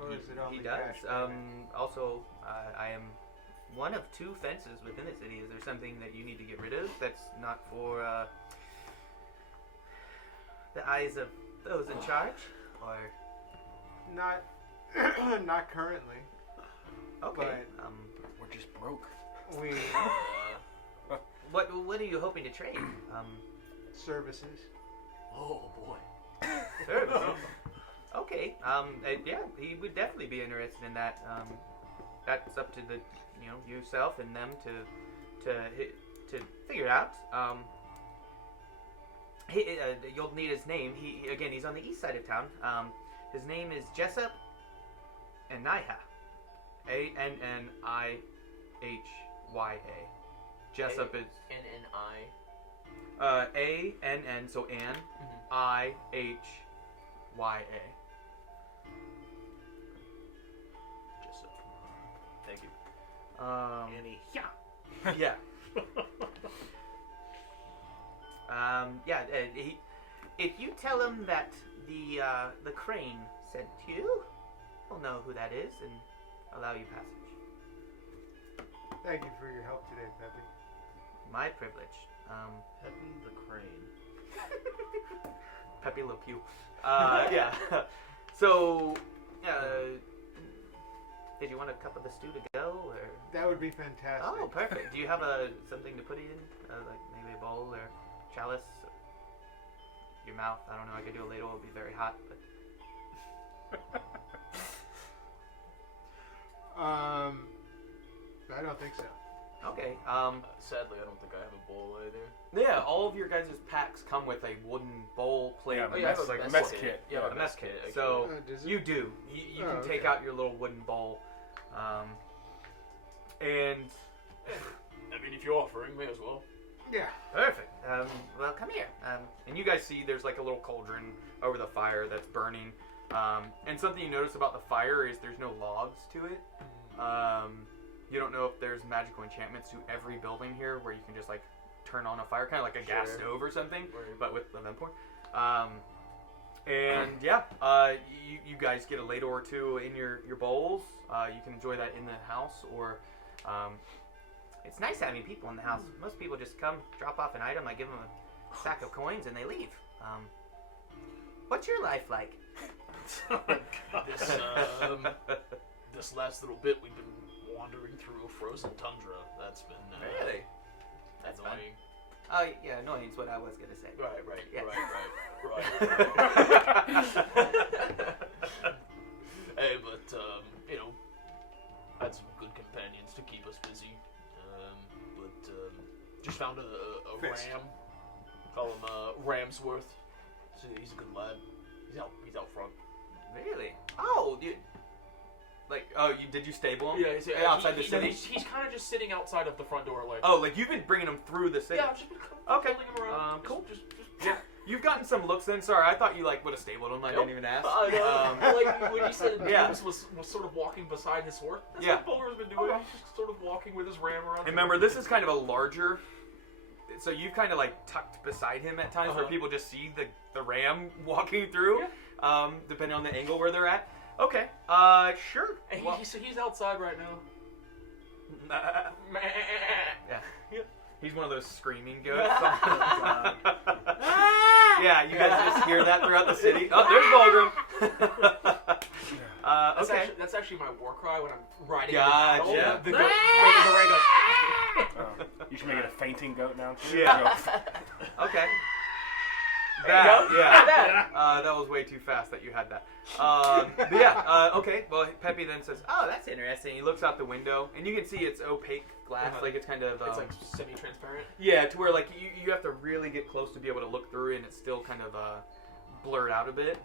Or is it only He does. cash payment? Also, I am one of 2 fences within the city. Is there something that you need to get rid of that's not for the eyes of those in charge? Or Not not currently. okay. We're just broke. We What are you hoping to trade? services. Oh boy. Services. Okay. Yeah, he would definitely be interested in that. That's up to the yourself and them to figure out. You'll need his name. He's on the east side of town. His name is Jessup and Niha. Annihya. Jessup is N-N-I. A-N-N, so Ann, I-H-Y-A. Jessup. Thank you. Annie. Yeah. Yeah. If you tell him that the crane sent you, he'll know who that is and allow you passage. Thank you for your help today, Peppy. My privilege. Peppy the Crane. Pepe Le Pew. Yeah. So, did you want a cup of the stew to go, or? That would be fantastic. Oh, perfect. Do you have something to put it in, like maybe a bowl or chalice? Your mouth. I don't know. I could do a ladle. It'll be very hot, but. I don't think so. Okay. Sadly, I don't think I have a bowl either. Yeah, all of your guys' packs come with a wooden bowl plate. Yeah, Oh, yeah, I have Mess- a like mess mess kit. kit. Yeah, a mess kit. actually. So Does it? you do. You Oh, can take okay. out your little wooden bowl, and I mean, if you're offering, may as well. Yeah. perfect. Well, come here. And you guys see there's like a little cauldron over the fire that's burning. And something you notice about the fire is there's no logs to it. You don't know if there's magical enchantments to every building here where you can just like turn on a fire, kind of like a gas Sure. stove or something, Right. but with the vent port. And yeah, you guys get a ladle or two in your bowls. You can enjoy that in the house, or it's nice having people in the house. Most people just come, drop off an item, I give them a sack of coins, and they leave. What's your life like? This last little bit, we've been wandering through a frozen tundra. That's been Really? That's fun. annoying. Yeah, annoying's what I was gonna say. Right. Yeah. Hey, but had some good companions to keep us busy. Just found a Fist. ram. Call him Ramsworth. So he's a good lad. He's out front. Really? Oh, did you stable him? Yeah, he's outside the city. He's kind of just sitting outside of the front door, like. Oh, like you've been bringing him through the city. Yeah, I've just been Okay. following him around. Cool. Just Yeah. You've gotten some looks then. Sorry, I thought you would have stabled him. I didn't even ask. Like when you said Yeah. James was sort of walking beside his horse. That's Yeah. what Bowler's been doing. He's just sort of walking with his ram around. And remember, this is kind of a larger. so you kind of like tucked beside him at times, where Uh-huh. people just see the ram walking through, depending on the angle where they're at. Okay, sure. And Well, so he's outside right now. yeah. He's one of those screaming goats. God. Yeah, you guys just hear that throughout the city. Oh, there's Bulgrim. Okay. That's actually my war cry when I'm riding. Gotcha. In Yeah. the battle. The ray goes. You should make it a fainting goat now too. Yeah. Okay. That, yeah. That was way too fast that you had that. But yeah, okay. Well, Peppy then says, "Oh, that's interesting." He looks out the window, and you can see it's opaque glass, like it's kind of. It's like semi-transparent. Yeah, to where like you have to really get close to be able to look through it, and it's still kind of blurred out a bit.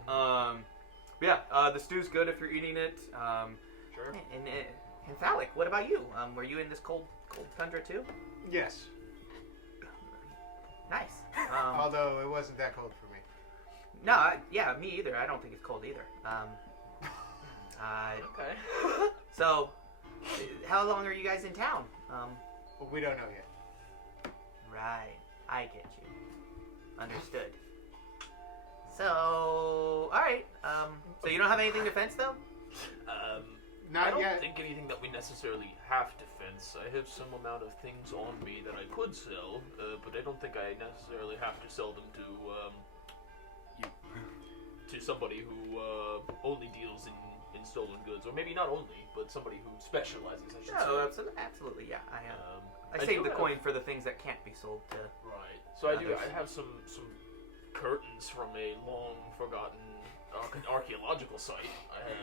Yeah, the stew's good if you're eating it. Sure. And Phallic, what about you? Were you in this cold tundra too? Yes. Nice. Although it wasn't that cold for me. No, yeah, me either. I don't think it's cold either. Okay. So, how long are you guys in town? Well, we don't know yet. Right. I get you. Understood. So, alright. So you don't have anything to fence, though? Not I don't yet. think anything that we necessarily have to fence. I have some amount of things on me that I could sell, but I don't think I necessarily have to sell them to somebody who only deals in stolen goods, or maybe not only, but somebody who specializes. I should say. Absolutely, yeah. I I saved do the have- coin for the things that can't be sold to. Right. So I do. Others. I have some curtains from a long forgotten archaeological site. I have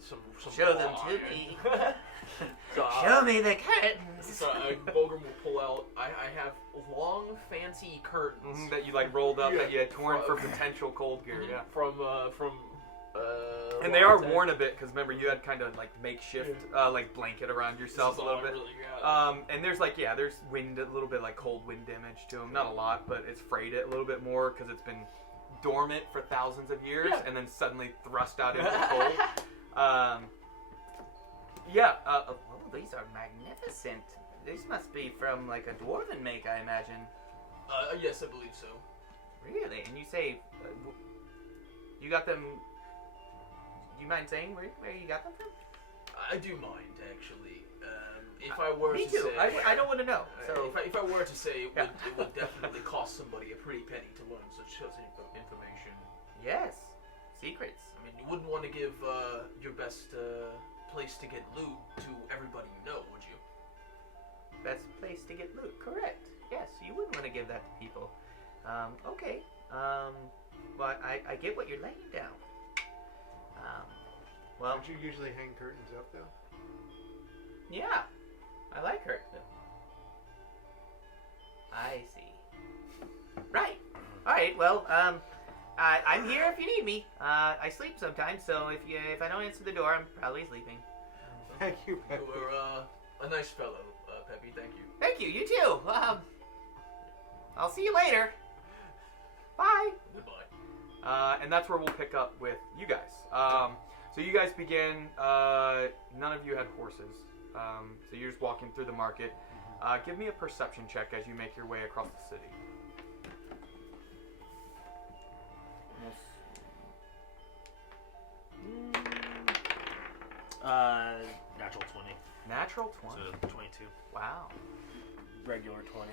some. Show them raw to iron. me. So, Show me the curtains. So Bogrum will pull out. I have long, fancy curtains that you like rolled up Yeah. that you had torn for potential cold gear. Yeah. from. And they are Wellington. worn a bit because remember you had kind of like makeshift like blanket around This yourself is a all little I bit. really got. And there's like there's wind, a little bit like cold wind damage to them. Not a lot, but it's frayed it a little bit more because it's been dormant for thousands of years Yeah. and then suddenly thrust out into the cold. Oh, these are magnificent. These must be from like a dwarven make, I imagine. Yes, I believe so. Really? And you say you got them? Do you mind saying where you got them from? I do mind actually. If I were Me to too. say, I don't want to know. So if I were to say, Yeah. it would definitely cost somebody a pretty penny to learn such information. yes, secrets. I mean, you wouldn't want to give your best place to get loot to everybody you know, would you? Best place to get loot. Correct. Yes, you wouldn't want to give that to people. Okay. But I get what you're laying down. Well, Don't you usually hang curtains up though? yeah, I like her. I see. Right. All right. Well, I'm here if you need me. I sleep sometimes, so if I don't answer the door, I'm probably sleeping. Thank you. You were a nice fellow, Peppy. Thank you. Thank you. You too. I'll see you later. Bye. Goodbye. And that's where we'll pick up with you guys. So you guys begin. None of you had horses, so you're just walking through the market. Give me a perception check as you make your way across the city. Natural 20. Natural 20. So 22. Wow. Regular 20.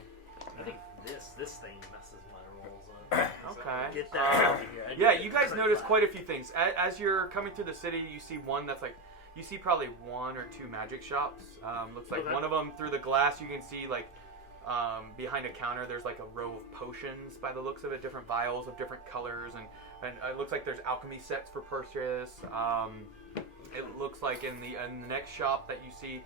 I think this thing messes my rolls up. Okay. Get that out of here. I Yeah, need you to guys print notice that. quite a few things. As you're coming through the city, you see one that's like, you see probably one or two magic shops. Looks like Okay. one of them through the glass, you can see like behind a counter there's like a row of potions by the looks of it, different vials of different colors, and it looks like there's alchemy sets for purchase. It looks like in the next shop that you see,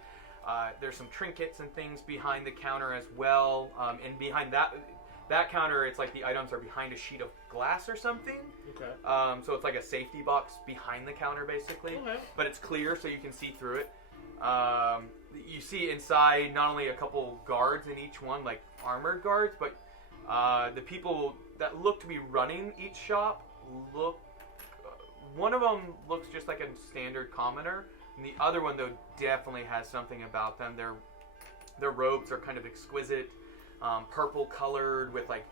there's some trinkets and things behind the counter as well. And behind that counter, it's like the items are behind a sheet of glass or something. Okay. So it's like a safety box behind the counter, basically. Okay. But it's clear, so you can see through it. You see inside not only a couple guards in each one, like armored guards, but the people that look to be running each shop look. One of them looks just like a standard commoner, and the other one, though, definitely has something about them. Their robes are kind of exquisite. purple colored with like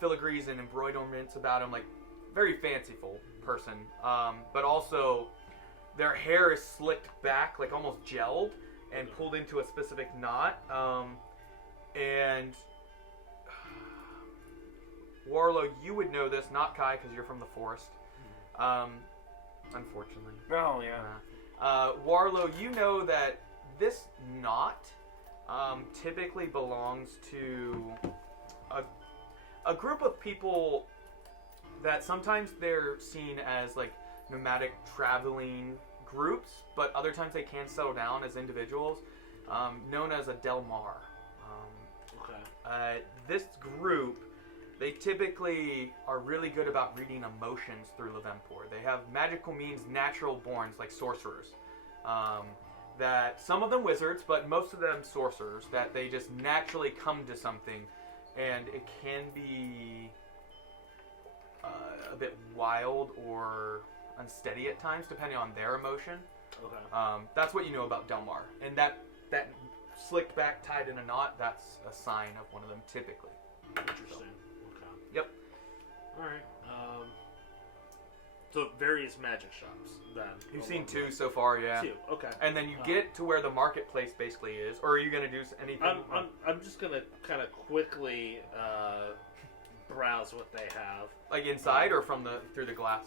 filigrees and embroiderments about them, like very fanciful person. But also their hair is slicked back, like almost gelled and pulled into a specific knot. And Warlow, you would know this, not Kai, because you're from the forest. Unfortunately. Oh, yeah. Warlow, you know that this knot typically belongs to a group of people that sometimes they're seen as like nomadic traveling groups, but other times they can settle down as individuals, known as a Del Mar. This group, they typically are really good about reading emotions through Levempor. They have magical means, natural borns, like sorcerers. That some of them wizards, but most of them sorcerers, that they just naturally come to something, and it can be a bit wild or unsteady at times, depending on their emotion. Okay. That's what you know about Delmar. And that slicked back, tied in a knot, that's a sign of one of them, typically. Interesting. Okay. Yep. All right. So various magic shops then. You've seen two so far, yeah. Two. Okay. And then you get to where the marketplace basically is, or are you gonna do anything? I'm just gonna kind of quickly browse what they have. Like inside or through the glass?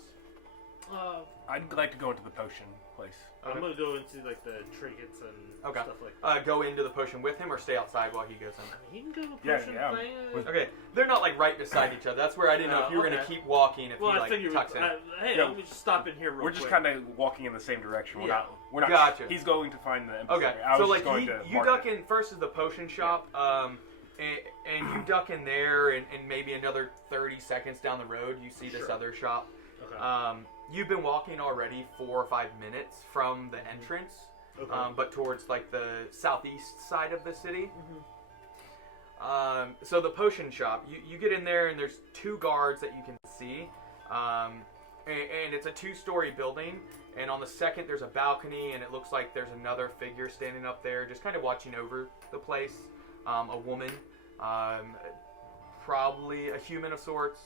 I'd like to go into the potion place. I'm gonna go into like the trinkets and Okay. stuff like that. Go into the potion with him or stay outside while he goes in? I mean, he can go to the Yeah, potion yeah. thing. Okay, they're not like right beside each other. That's where I didn't know if you were gonna Okay. keep walking if Well, he I like figured. tucks in. Hey, Yeah. let me just stop in here real We're quick. just kind of walking in the same direction. Yeah. We're not. Gotcha. He's going to find the emissary. Okay, I was so just like going to you mark duck it. in first is the potion shop, and you duck in there, and maybe another 30 seconds down the road you see this Sure. other shop. Okay. You've been walking already 4 or 5 minutes from the entrance, Okay. but towards like the southeast side of the city. Mm-hmm. So the potion shop, you get in there and there's 2 guards that you can see, and it's a 2-story building. And on the second there's a balcony, and it looks like there's another figure standing up there, just kind of watching over the place. A woman, probably a human of sorts.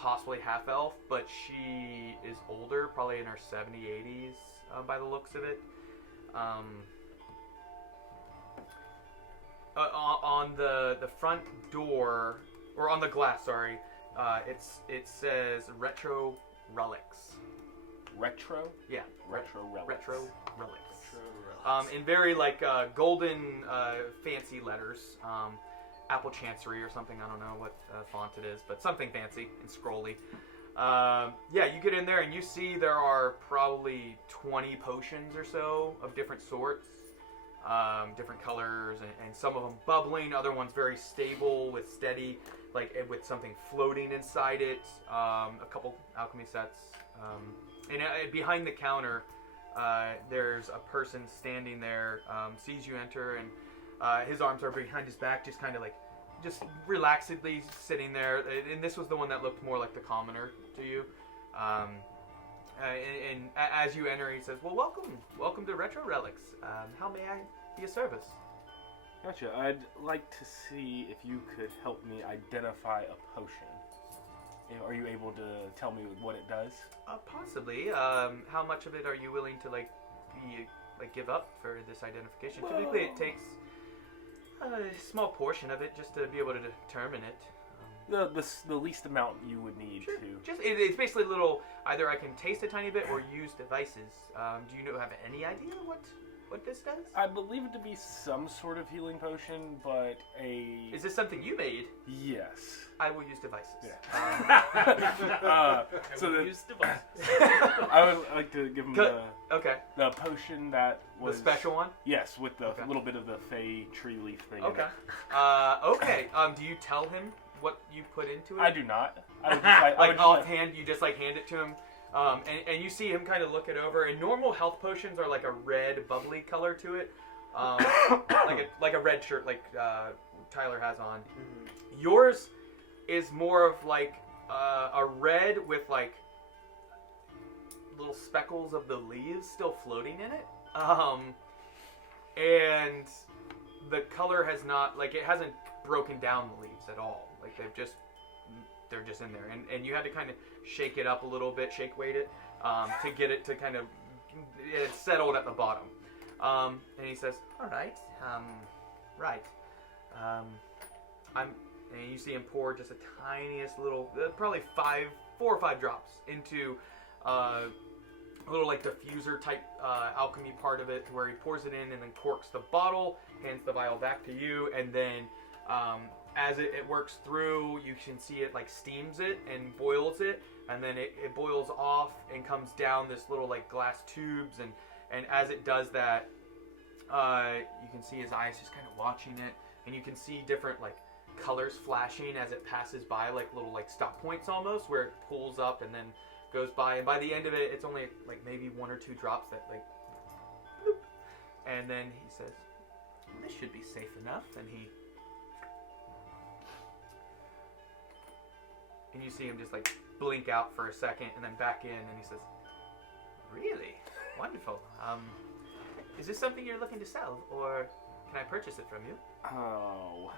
Possibly half elf, but she is older, probably in her 70s, 80s by the looks of it. On the front door, or on the glass, sorry, it says Retro Relics. Retro? Yeah, Retro relics. Retro Relics. In very like golden fancy letters. Apple Chancery or something. I don't know what font it is, but something fancy and scrolly. Yeah, you get in there and you see there are probably 20 potions or so of different sorts, different colors, and some of them bubbling, other ones very stable with steady, like with something floating inside it. A couple alchemy sets. And behind the counter, there's a person standing there, sees you enter, and his arms are behind his back, just kind of like, just relaxedly sitting there. And this was the one that looked more like the commoner to you. And as you enter, he says, "Well, welcome to Retro Relics. How may I be of service?" Gotcha. I'd like to see if you could help me identify a potion. Are you able to tell me what it does? Possibly. How much of it are you willing to give up for this identification? Well, typically, it takes a small portion of it just to be able to determine it. The least amount you would need Sure. to. It's basically a little. Either I can taste a tiny bit or use devices. Do you have any idea what this does? I believe it to be some sort of healing potion, but Is this something you made? Yes. I will use devices. Yeah. So Use devices. I would like to give him Okay. the potion that was The special one? Yes, with the Okay. little bit of the fey tree leaf thing. in Okay. it. Okay. Do you tell him what you put into it? I do not. I would just, I would Like just offhand, you just hand it to him, and you see him kind of look it over. And normal health potions are like a red, bubbly color to it, like a red shirt, like Tyler has on. Mm-hmm. Yours is more of like a red with like little speckles of the leaves still floating in it, and the color has not, like, it hasn't broken down the leaves at all. Like, they're just in there. And you had to kind of shake it up a little bit, shake weight it, to get it to kind of, it's settled at the bottom. And he says, all right, right. And you see him pour just a tiniest little, probably 4 or 5 drops into a little like diffuser type alchemy part of it, where he pours it in and then corks the bottle, hands the vial back to you, and then as it works through, you can see it like steams it and boils it, and then it boils off and comes down this little like glass tubes, and as it does that, you can see his eyes just kind of watching it, and you can see different like colors flashing as it passes by, like little like stop points almost, where it pulls up and then goes by, and by the end of it, it's only like maybe 1 or 2 drops that like bloop. And then he says, this should be safe enough, and you see him just like blink out for a second and then back in, and he says, really? Wonderful. Is this something you're looking to sell, or can I purchase it from you? Oh.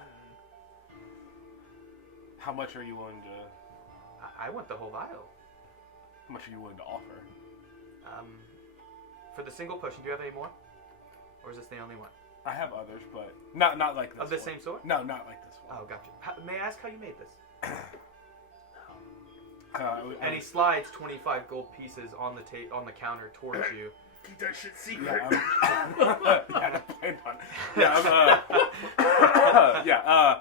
How much are you willing to... I want the whole vial. How much are you willing to offer? For the single potion, do you have any more? Or is this the only one? I have others, but not like this Of the one. same sort? No, not like this one. Oh, gotcha. May I ask how you made this? And he I- slides 25 gold pieces on the counter towards you. Keep that shit secret. Yeah, yeah, I planned on. Yeah,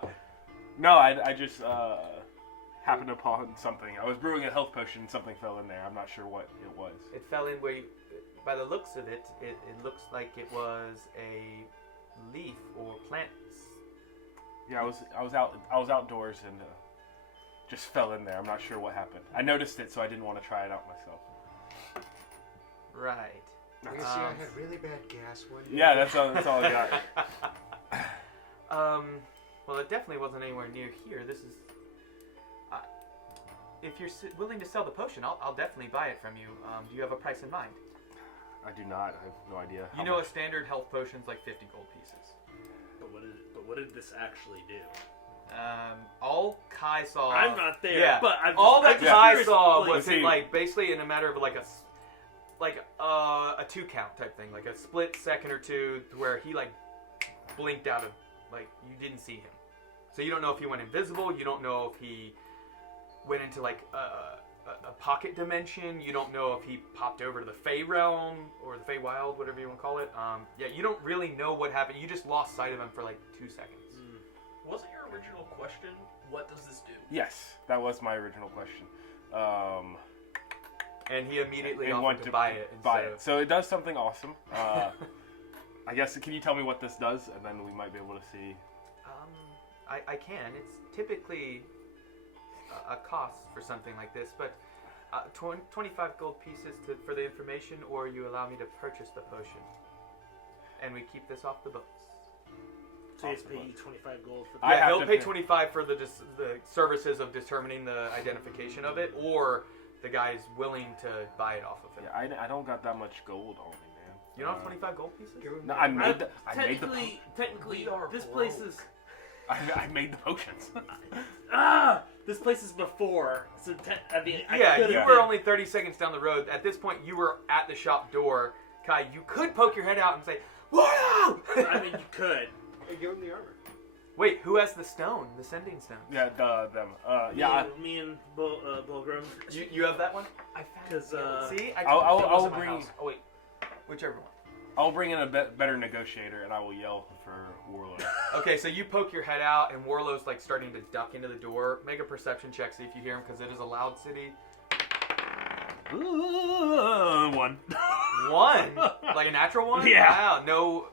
no, I just happened upon something. I was brewing a health potion, and something fell in there. I'm not sure what it was. It fell in where, by the looks of it, it looks like it was a leaf or plant. Yeah, I was outdoors and just fell in there. I'm not sure what happened. I noticed it, so I didn't want to try it out myself. Right. You see, I had really bad gas one day. Yeah, that's all I got. Well, it definitely wasn't anywhere near here. This is. If you're willing to sell the potion, I'll definitely buy it from you. Do you have a price in mind? I do not. I have no idea. You know, a standard health potion's like 50 gold pieces. But what did this actually do? All Kai saw. I'm not there. Yeah. But All that Kai saw like, was in like basically in a matter of like a 2 count type thing, like a split second or two, where he like blinked out of, like, you didn't see him. So you don't know if he went invisible. You don't know if he went into like a pocket dimension. You don't know if he popped over to the Fey realm or the Fey Wild, whatever you want to call it. Yeah, you don't really know what happened. You just lost sight of him for like 2 seconds. Wasn't your original question, what does this do? Yes, that was my original question. And he immediately And offered want to buy it. Buy it. So it does something awesome. I guess, can you tell me what this does, and then we might be able to see. I can. It's typically a cost for something like this, but 25 gold pieces for the information, or you allow me to purchase the potion, and we keep this off the books. So you have to pay you 25 gold for I Yeah, have he'll to pay pay- 25 for the services of determining the identification of it, or the guy's willing to buy it off of him. Yeah, I don't got that much gold on me, man. You don't have 25 gold pieces? No, I made the Technically, We are this broke. place is I made the potions. this place is before. So I mean, Yeah, I could've you were been- only 30 seconds down the road. At this point, you were at the shop door. Kai, you could poke your head out and say, "Whoa!" I mean, you could. Hey, give him the armor. Wait, who has the stone? The sending stone? Yeah, them. Yeah, Me and Bulgrim. You have that one? I found it. 'Cause, See? I'll bring- Oh, wait. Whichever one. I'll bring in a better negotiator, and I will yell for Warlord. Okay, so you poke your head out, and Warlow's like starting to duck into the door. Make a perception check, see if you hear him, because it is a loud city. 1. 1? Like a natural one? Yeah. Wow, no,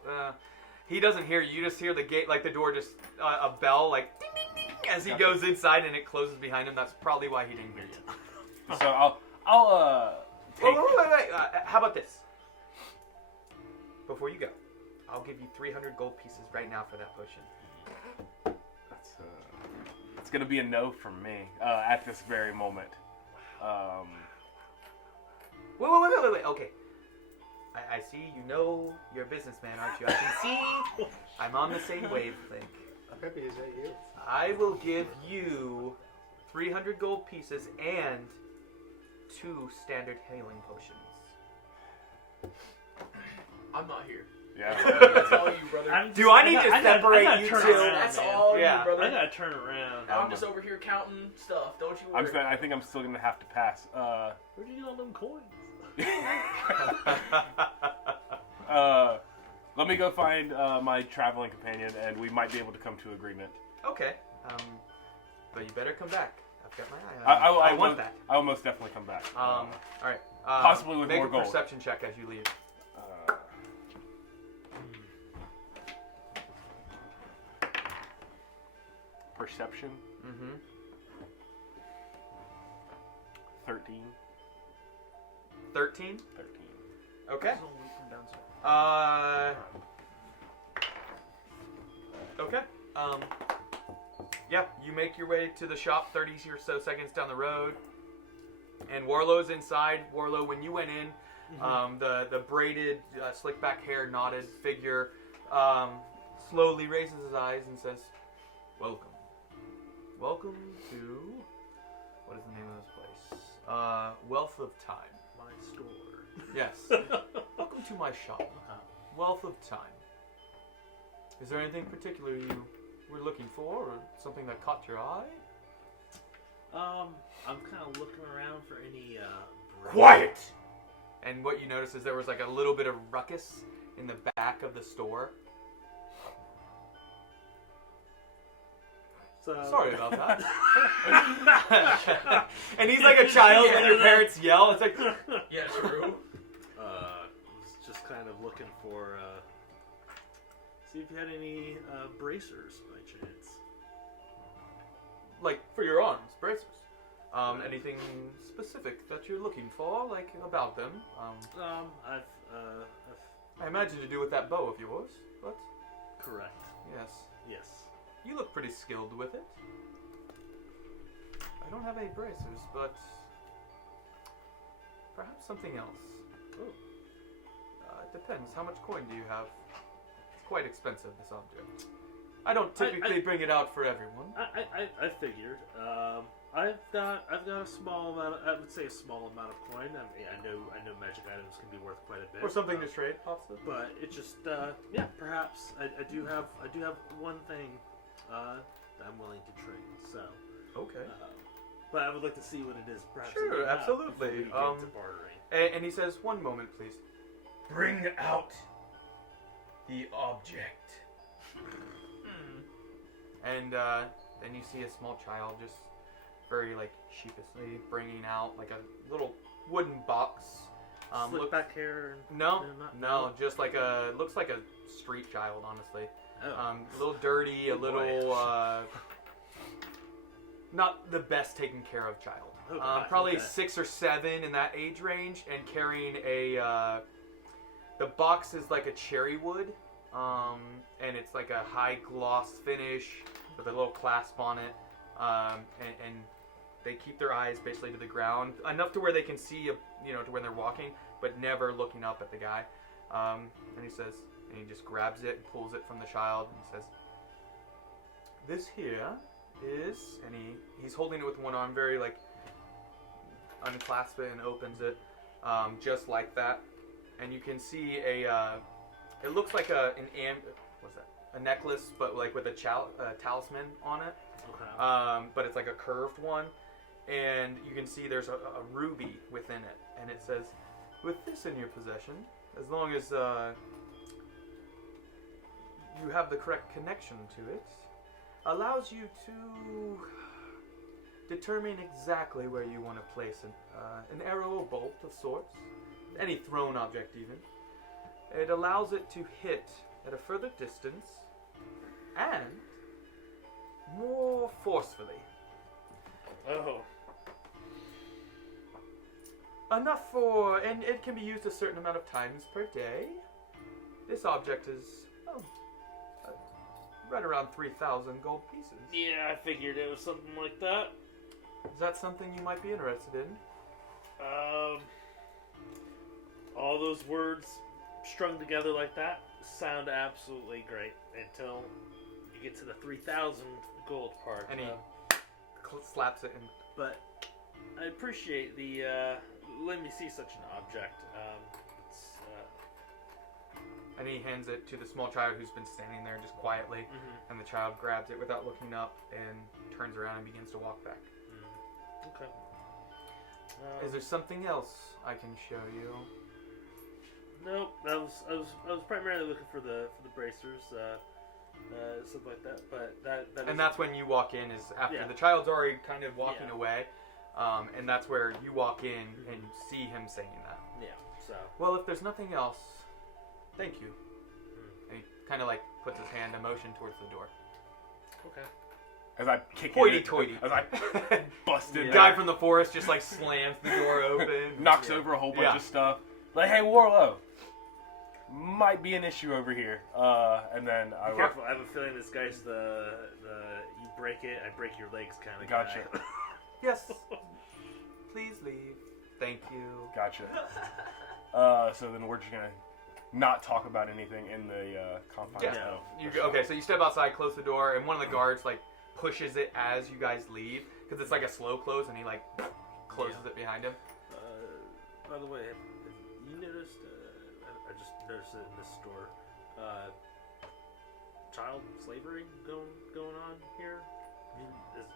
he doesn't hear you. You just hear the gate, like the door just, a bell, like ding, ding, ding, as he goes inside and it closes behind him. That's probably why he didn't hear you. So I'll take... Wait. How about this? Before you go, I'll give you 300 gold pieces right now for that potion. That's, it's gonna be a no from me at this very moment. Wait. Okay. I see you know you're a businessman, aren't you? I can see I'm on the same wavelength. Peppy, is that you? I will give you 300 gold pieces and 2 standard healing potions. I'm not here. Yeah. That's all you, brother. Do I need to separate you turn two? around, That's man. all Yeah. you, brother. I gotta turn around. I'm just over here counting stuff. Don't you worry. I think I'm still gonna have to pass. Where'd you get all them coins? Let me go find my traveling companion, and we might be able to come to agreement. Okay. But you better come back. I've got my eye on you. I want that. I will most definitely come back. All right. Possibly with make more a gold. perception check as you leave. Perception. Mm-hmm. 13. 13. 13. Okay. There's only from downside. Okay. Yeah, you make your way to the shop 30 or so seconds down the road. And Warlow's inside. Warlow, when you went in, the braided, slick back hair, knotted figure slowly raises his eyes and says, "Welcome. Welcome to... What is the name of this place? Wealth of Time. My store. Yes. Welcome to my shop. Wealth of Time. Is there anything particular you were looking for, or something that caught your eye?" I'm kind of looking around for any, Quiet! And what you notice is there was like a little bit of ruckus in the back of the store. So, Sorry about that. And he's like a child when your parents yell. It's like, Yeah, true. was just kind of looking for, see if you had any, bracers by chance. like for your arms, bracers. Anything specific that you're looking for, like about them? I imagine to do with that bow of yours, but Correct. yes. Yes. You look pretty skilled with it. I don't have any bracers, but perhaps something else. Oh. It depends. How much coin do you have? It's quite expensive, this object. I don't typically bring it out for everyone. I figured. I've got a small amount. I would say a small amount of coin. I mean, I know magic items can be worth quite a bit. Or something to trade, possibly. But it just, yeah, perhaps I do have one thing that I'm willing to trade. So, Okay. but I would like to see what it is. Perhaps Sure, that you have absolutely. before we get into bartering. And he says, "One moment, please. Bring out the object." And then you see a small child just very like sheepishly bringing out like a little wooden box. Slick back hair. No, not- no, just like looks like a street child, honestly. Oh. A little dirty, a Oh, boy. little not the best taken care of child. Oh, gosh, Probably okay. 6 or 7 in that age range, and carrying a. The box is like a cherry wood, and it's like a high gloss finish with a little clasp on it, and they keep their eyes basically to the ground, enough to where they can see, to when they're walking, but never looking up at the guy. And he says, and he just grabs it and pulls it from the child and says, "This here is," and he's holding it with one arm, very like unclasps it and opens it, just like that. And you can see it looks like a necklace, but like with a talisman on it. Okay. But it's like a curved one, and you can see there's a ruby within it, and it says, "With this in your possession, as long as you have the correct connection to it, allows you to determine exactly where you want to place an arrow or bolt of sorts, any thrown object even. It allows it to hit at a further distance and more forcefully. Oh. Enough and it can be used a certain amount of times per day. This object is right around 3,000 gold pieces. Yeah, I figured it was something like that. Is that something you might be interested in?" all those words strung together like that sound absolutely great until you get to the 3,000 gold part. And he slaps it in. But I appreciate the let me see such an object. It's, And he hands it to the small child who's been standing there just quietly. Mhm. And the child grabs it without looking up and turns around and begins to walk back. Okay. Is there something else I can show you? Nope. I was primarily looking for the bracers, stuff like that. But that And that's when you walk in, is after Yeah. the child's already kind of walking Yeah. away. And that's where you walk in and see him saying that. yeah. So Well, if there's nothing else, thank you. And he kind of like puts his hand in motion towards the door. okay. As I kick Hoity-toity. it, as I busted The that, guy from the forest just like slams the door open. knocks over a whole bunch of stuff. Like, hey, Warlow, might be an issue over here. And then I Be careful. I have a feeling this guy's the you break it, I break your legs kind of Gotcha. guy. Yes. Please leave. Thank you. Gotcha. So then we're just gonna not talk about anything in the confines. Yeah. of You the go, shop. okay, so you step outside, close the door, and one of the guards like pushes it as you guys leave because it's like a slow close, and he like closes it behind him. By the way, have you noticed? I just noticed it in this store. Child slavery going on here.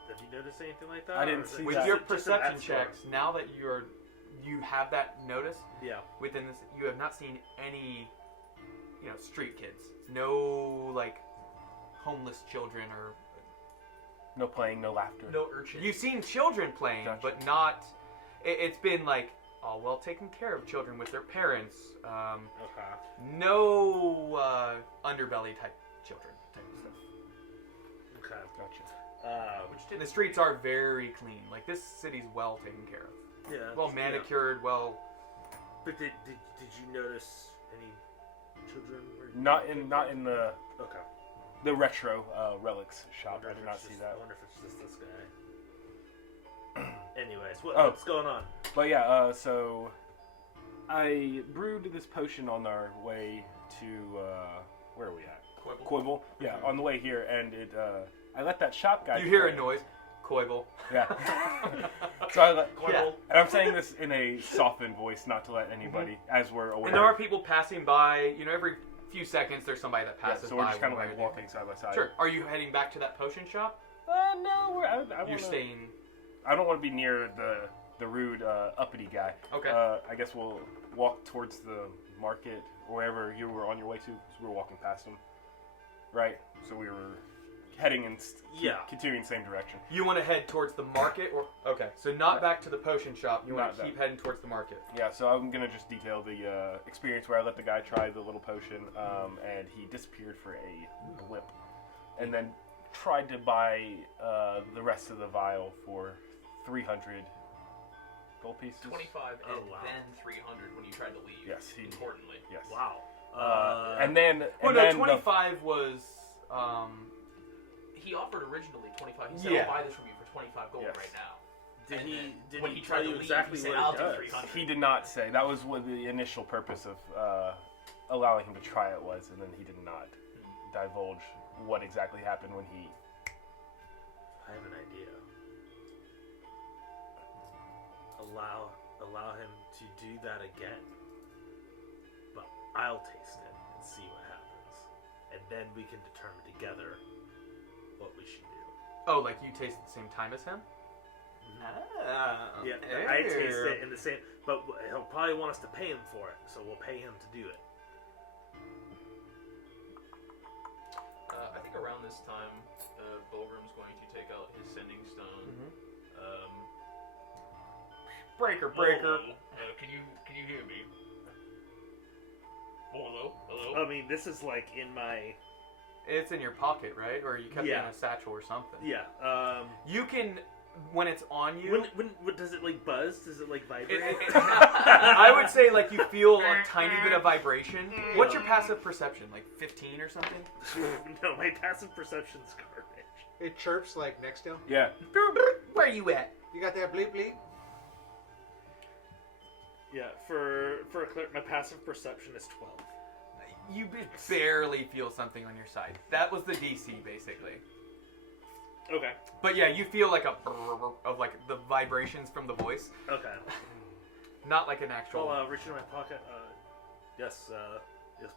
Have you noticed anything like that? I didn't Or is it see With just- your just in that perception store? checks, now that you have that notice Yeah. within this, you have not seen any, street kids. No like homeless children or. No playing, no laughter. No urchin. You've seen children playing, Gotcha. but not. It's been like all well taken care of children with their parents. Okay. No underbelly type children type of stuff. Okay. Gotcha. The streets are very clean. Like this city's well taken care of. Yeah. Well yeah. manicured. Well. But did you notice any children? Not in the Okay. retro relics shop. I did not see I that. wonder if it's just this guy. Anyways, Oh. what's going on? But yeah, so I brewed this potion on our way to where are we at? Coibal. Yeah, on the way here, and it I let that shop guy. You hear a try it. noise. Coibal. Yeah. So I let, Yeah. and I'm saying this in a softened voice, not to let anybody, as we're aware. And there are people passing by. Every few seconds there's somebody that Yeah, passes so we're by. just kind of one way like or the walking side by side. other. Sure. Are you heading back to that potion shop? No, I You're wanna, staying. I don't want to be near the rude uppity guy. Okay. I guess we'll walk towards the market or wherever you were on your way to, because we were walking past him. Right. So we were heading in continuing the same direction. You want to head towards the market, or okay? So not back to the potion shop. You want Not to keep that. heading towards the market. Yeah, so I'm gonna just detail the experience where I let the guy try the little potion, and he disappeared for a blip, and then tried to buy the rest of the vial for 300 gold pieces. 25 and Oh, wow. then 300 when you tried to leave. Yes, he- Importantly. Yes. Wow. And then, Well, and no, then 25 was. He offered originally 25. He said, Yeah. I'll buy this from you for 25 gold Yes. right now. Did And he then did when he he tell tried to you leave, exactly he said, what I'll it do does? 300. he did not say. That was what the initial purpose of allowing him to try it was, and then he did not divulge what exactly happened when he. I have an idea. Allow him to do that again, but I'll taste it and see what happens, and then we can determine together what we should do. Oh, like you taste at the same time as him? Ah, Yeah, I taste it in the same, but he'll probably want us to pay him for it, so we'll pay him to do it. I think around this time, Bulgrim's going to take out his sending stone. Breaker. Hello? Can you hear me? Hello? I mean, this is like in my It's in your pocket, right? Or you kept it in Yeah. a satchel or something. yeah. You can, when it's on you. When does it like buzz? Does it like vibrate? I would say like you feel a tiny bit of vibration. What's your passive perception? Like 15 or something? No, my passive perception's garbage. It chirps like next to him. Yeah. Where are you at? You got that bleep bleep? Yeah, for a cleric, my passive perception is 12. You barely feel something on your side. That was the DC, basically. Okay. But yeah, you feel like a of like the vibrations from the voice. Okay. Not like an actual. Well, reach into my pocket. Yes,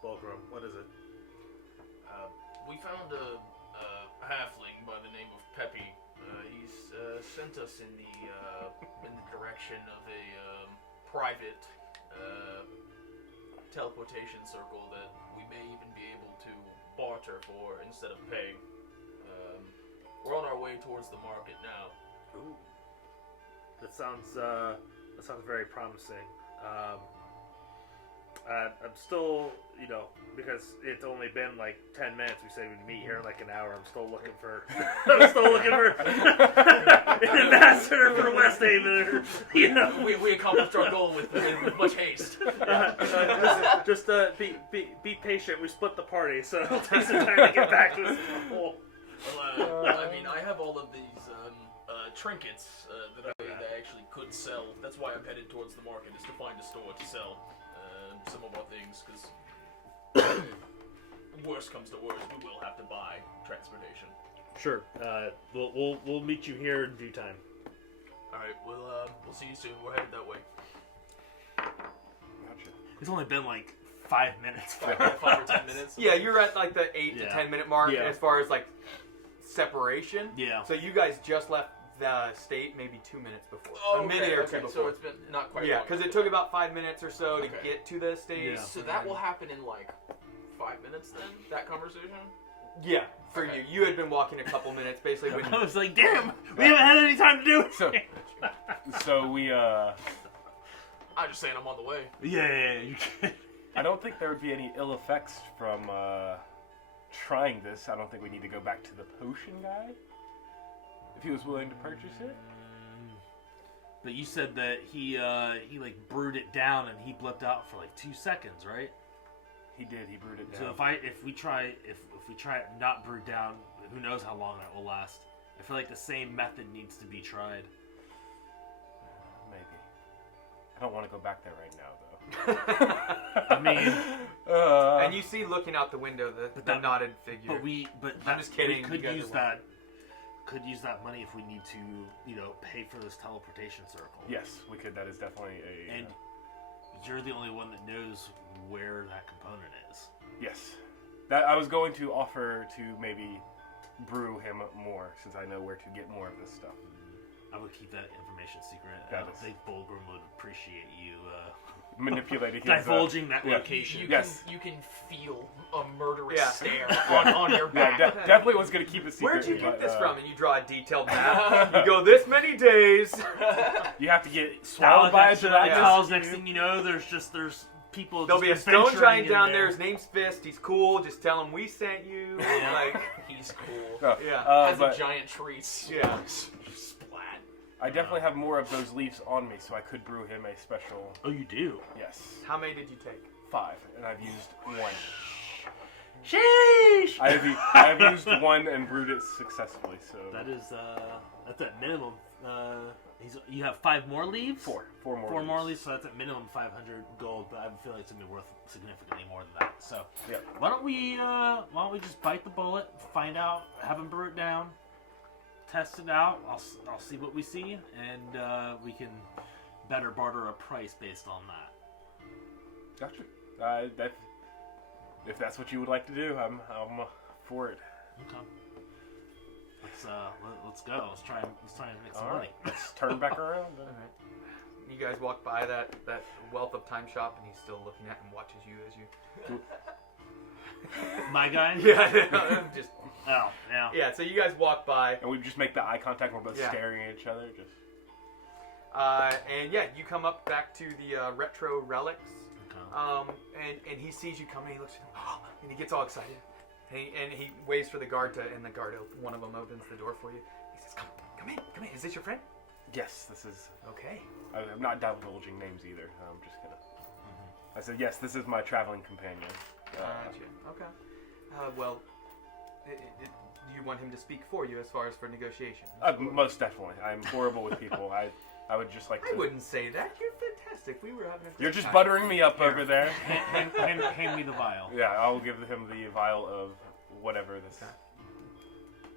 Bulgrim. What is it? We found a halfling by the name of Peppy. He's sent us in the direction of a private teleportation circle that we may even be able to barter for instead of pay. We're on our way towards the market now. Ooh. That sounds very promising. I'm still, because it's only been like 10 minutes. We said we'd meet here in like an hour. I'm still looking for an ambassador for West Haven. We accomplished our goal with much haste. Just be patient. We split the party, so it'll take some time to get back to us. Well, I mean, I have all of these trinkets that I actually could sell. That's why I'm headed towards the market, is to find a store to sell some of our things, because worst comes to worst, we will have to buy transportation. Sure. We'll meet you here in due time. All right. We'll see you soon. We're headed that way. Gotcha. It's only been like 5 minutes. 5 or 10 minutes. Yeah, you're at like the 8 to 10 minute mark as far as like separation. Yeah. So you guys just left the state maybe 2 minutes before. Oh, a minute or two okay. before. So it's been not quite. Yeah, long. because it took about 5 minutes or so to Okay. get to the state. Yeah. So that will happen in like 5 minutes then. That conversation. Yeah, for Okay. you. You had been walking a couple minutes, basically. When I was like, damn, we haven't had any time to do it. So we I'm just saying I'm on the way. Yeah. You can. I don't think there would be any ill effects from trying this. I don't think we need to go back to the potion guy if he was willing to purchase it. But you said that he like brewed it down and he blipped out for like 2 seconds, right? He did. He brewed it down. So if we try it not brewed down, who knows how long that will last? I feel like the same method needs to be tried. Maybe. I don't want to go back there right now, though. I mean, and you see looking out the window the knotted figure. I'm just kidding, We you could guys use are that. Could use that money if we need to, pay for this teleportation circle. Yes, we could. That is definitely a. And you're the only one that knows where that component is. Yes. That I was going to offer to maybe brew him more, since I know where to get more of this stuff. I would keep that information secret. I That don't is- think Bulgrim would appreciate you Manipulating his, divulging that yeah. location. You can feel a murderous Yeah. stare on your Yeah, back. definitely was going to keep it secret. Where'd you get but, this from? And you draw a detailed map. You go this many days. You have to get swallowed by a dragon. Next thing you know, there's people. There'll be a just stone adventuring giant in down there. there. His name's Fist. He's cool. Just tell him we sent you. Like, He's cool. No, Yeah. Has but a giant tree. Yeah. Splat. I definitely have more of those leaves on me, so I could brew him a special. Oh, you do? Yes, how many did you take? 5, and I've used 1. Sheesh! I have used 1 and brewed it successfully. So That is, that's at minimum. You have 5 more leaves? 4 more. 4 more leaves, so that's at minimum 500 gold, but I feel like it's gonna be worth significantly more than that. So, Yeah. why don't we just bite the bullet, find out, have him brew it down, test it out. I'll see what we see, and we can better barter a price based on that. Gotcha. If that's what you would like to do, I'm for it. Okay. Let's go. Let's try and make some All money. right, let's turn back around. Then. You guys walk by that wealth of time shop, and he's still looking at and watches you as you. My guy? Yeah. Just. Oh, yeah. Yeah. So you guys walk by. And we just make the eye contact. We're both Yeah. staring at each other. Just. And yeah, you come up back to the retro relics. Okay. And he sees you coming. He looks at you, and he gets all excited. And he waits for the guard and the guard, one of them opens the door for you. He says, come in. Is this your friend? Yes, this is. Okay. I'm not divulging names either. I'm just gonna. I said yes. This is my traveling companion. Gotcha. Okay. Well, do you want him to speak for you as far as for negotiations? Most definitely. I'm horrible with people. I would just like to... I wouldn't say that. You're fantastic. We were having a great You're just time. buttering me up over there. Hand me the vial. Yeah, I'll give him the vial of whatever this... Okay.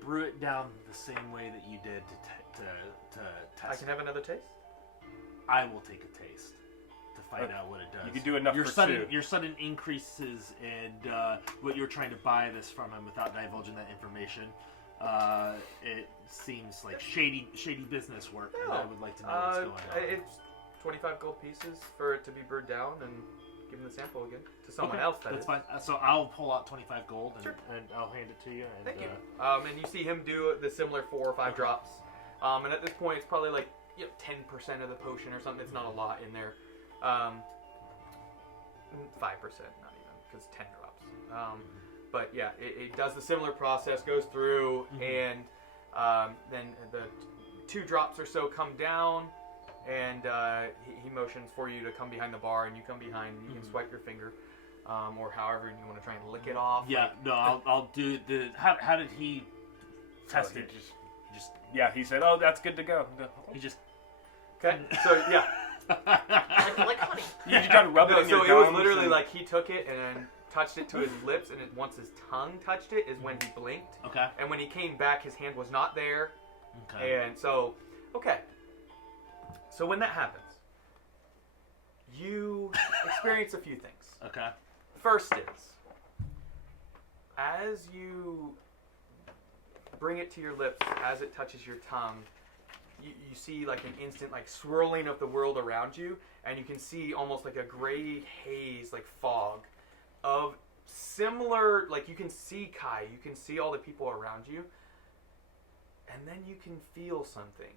Brew it down the same way that you did to test. I can have another taste? I will take a taste to find out what it does. You can do enough your for sudden, two. Your sudden increases in what you're trying to buy this from him without divulging that information. It seems like shady business work, and I would like to know what's going on. It's 25 gold pieces for it to be brewed down and give him the sample again to someone Okay, else. That's fine. So I'll pull out 25 gold and I'll hand it to you. And, Thank you. And you see him do the similar 4 or 5 drops. And at this point, it's probably like 10% of the potion or something. It's not a lot in there. 5%, not even, because 10 drops. But yeah, it does the similar process, goes through, and then the 2 drops or so come down, and he motions for you to come behind the bar, and you come behind, and you can swipe your finger, or however you want to try and lick it off. Yeah, no, I'll do the. How did he test it? Yeah, he said, "Oh, that's good to go." He just. Okay, so yeah. like honey. You just gotta rub it in So your it was gums literally and- like he took it and then touched it to his lips, and once his tongue touched it is when he blinked. Okay. And when he came back, his hand was not there. Okay. And so, okay. So when that happens, you experience a few things. Okay. First is, as you bring it to your lips, as it touches your tongue, you see like an instant like swirling of the world around you, and you can see almost like a gray haze, like fog, of similar, like you can see Kai, you can see all the people around you, and then you can feel something.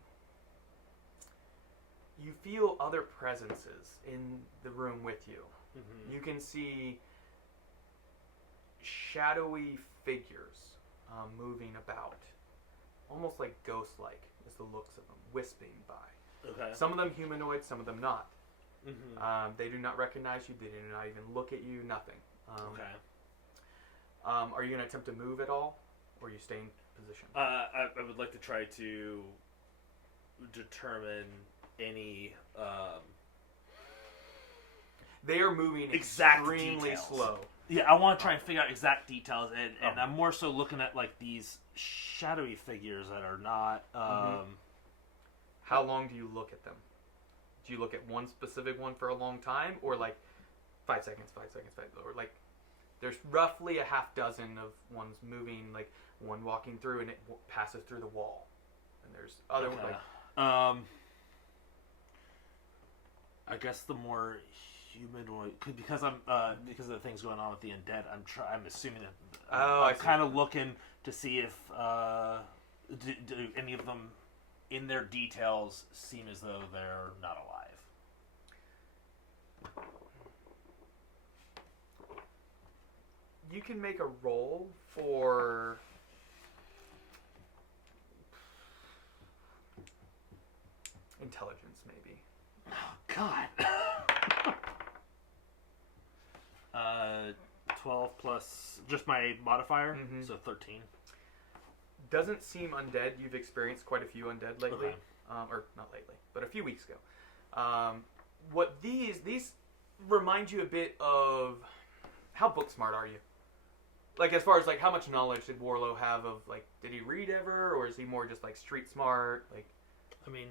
You feel other presences in the room with you. Mm-hmm. You can see shadowy figures moving about, almost like ghost-like is the looks of them, wisping by. Okay. Some of them humanoid, some of them not. Mm-hmm. They do not recognize you. They do not even look at you. Nothing. Okay. Are you going to attempt to move at all, or are you staying in position? I would like to try to determine any They are moving exact extremely details. slow. Yeah, I want to try and figure out exact details, and I'm more so looking at like these shadowy figures that are not. How long do you look at them? Do you look at one specific one for a long time, or like 5 seconds, or like there's roughly a half dozen of ones moving, like one walking through and it passes through the wall, and there's other ones like. I guess the more humanoid, because I'm because of the things going on with the undead, I'm assuming that I'm kind of looking to see if do any of them in their details seem as though they're not alive. You can make a roll for intelligence, maybe. God. 12 plus just my modifier, so 13. Doesn't seem undead. You've experienced quite a few undead lately, Okay. Or not lately, but a few weeks ago. What these remind you a bit of how book smart are you? Like as far as like how much knowledge did Warlow have of like did he read ever, or is he more just like street smart? Like, I mean,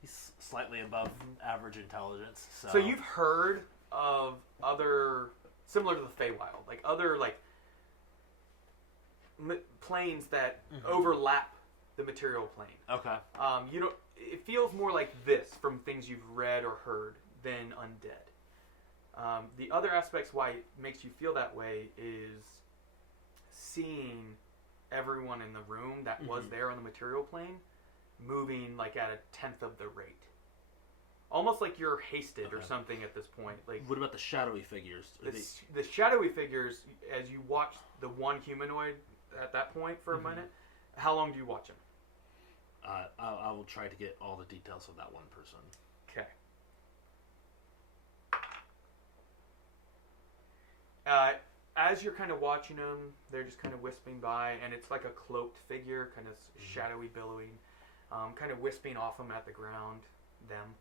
he's slightly above average intelligence. so you've heard of other similar to the Feywild, like other like planes that overlap the material plane. Okay. You know, it feels more like this from things you've read or heard than undead. The other aspects why it makes you feel that way is seeing everyone in the room that was there on the material plane moving like at a tenth of the rate. Almost like you're hasted or something at this point. Like, what about the shadowy figures? the shadowy figures, as you watch the one humanoid at that point for a minute, how long do you watch him? I will try to get all the details of that one person. Okay. As you're kind of watching them, they're just kind of wisping by, and it's like a cloaked figure, kind of shadowy, billowing, kind of wisping off them at the ground. them.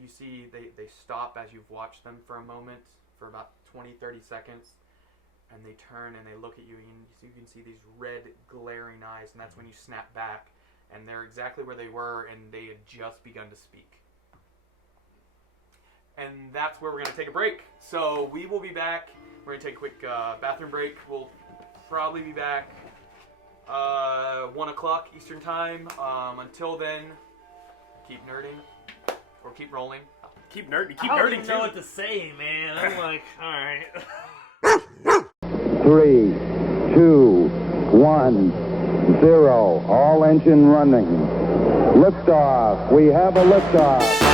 You see they stop as you've watched them for a moment, for about 20-30 seconds, and they turn and they look at you, and you can see these red glaring eyes, and that's when you snap back, and they're exactly where they were, and they had just begun to speak. And that's where we're going to take a break. So we will be back. We're going to take a quick bathroom break. We'll probably be back 1 o'clock Eastern Time. Until then, keep nerding. Or keep rolling. Keep nerding. I don't even know what to say, man. I'm like, all right. 3, 2, 1, 0. All engine running. Liftoff. We have a liftoff.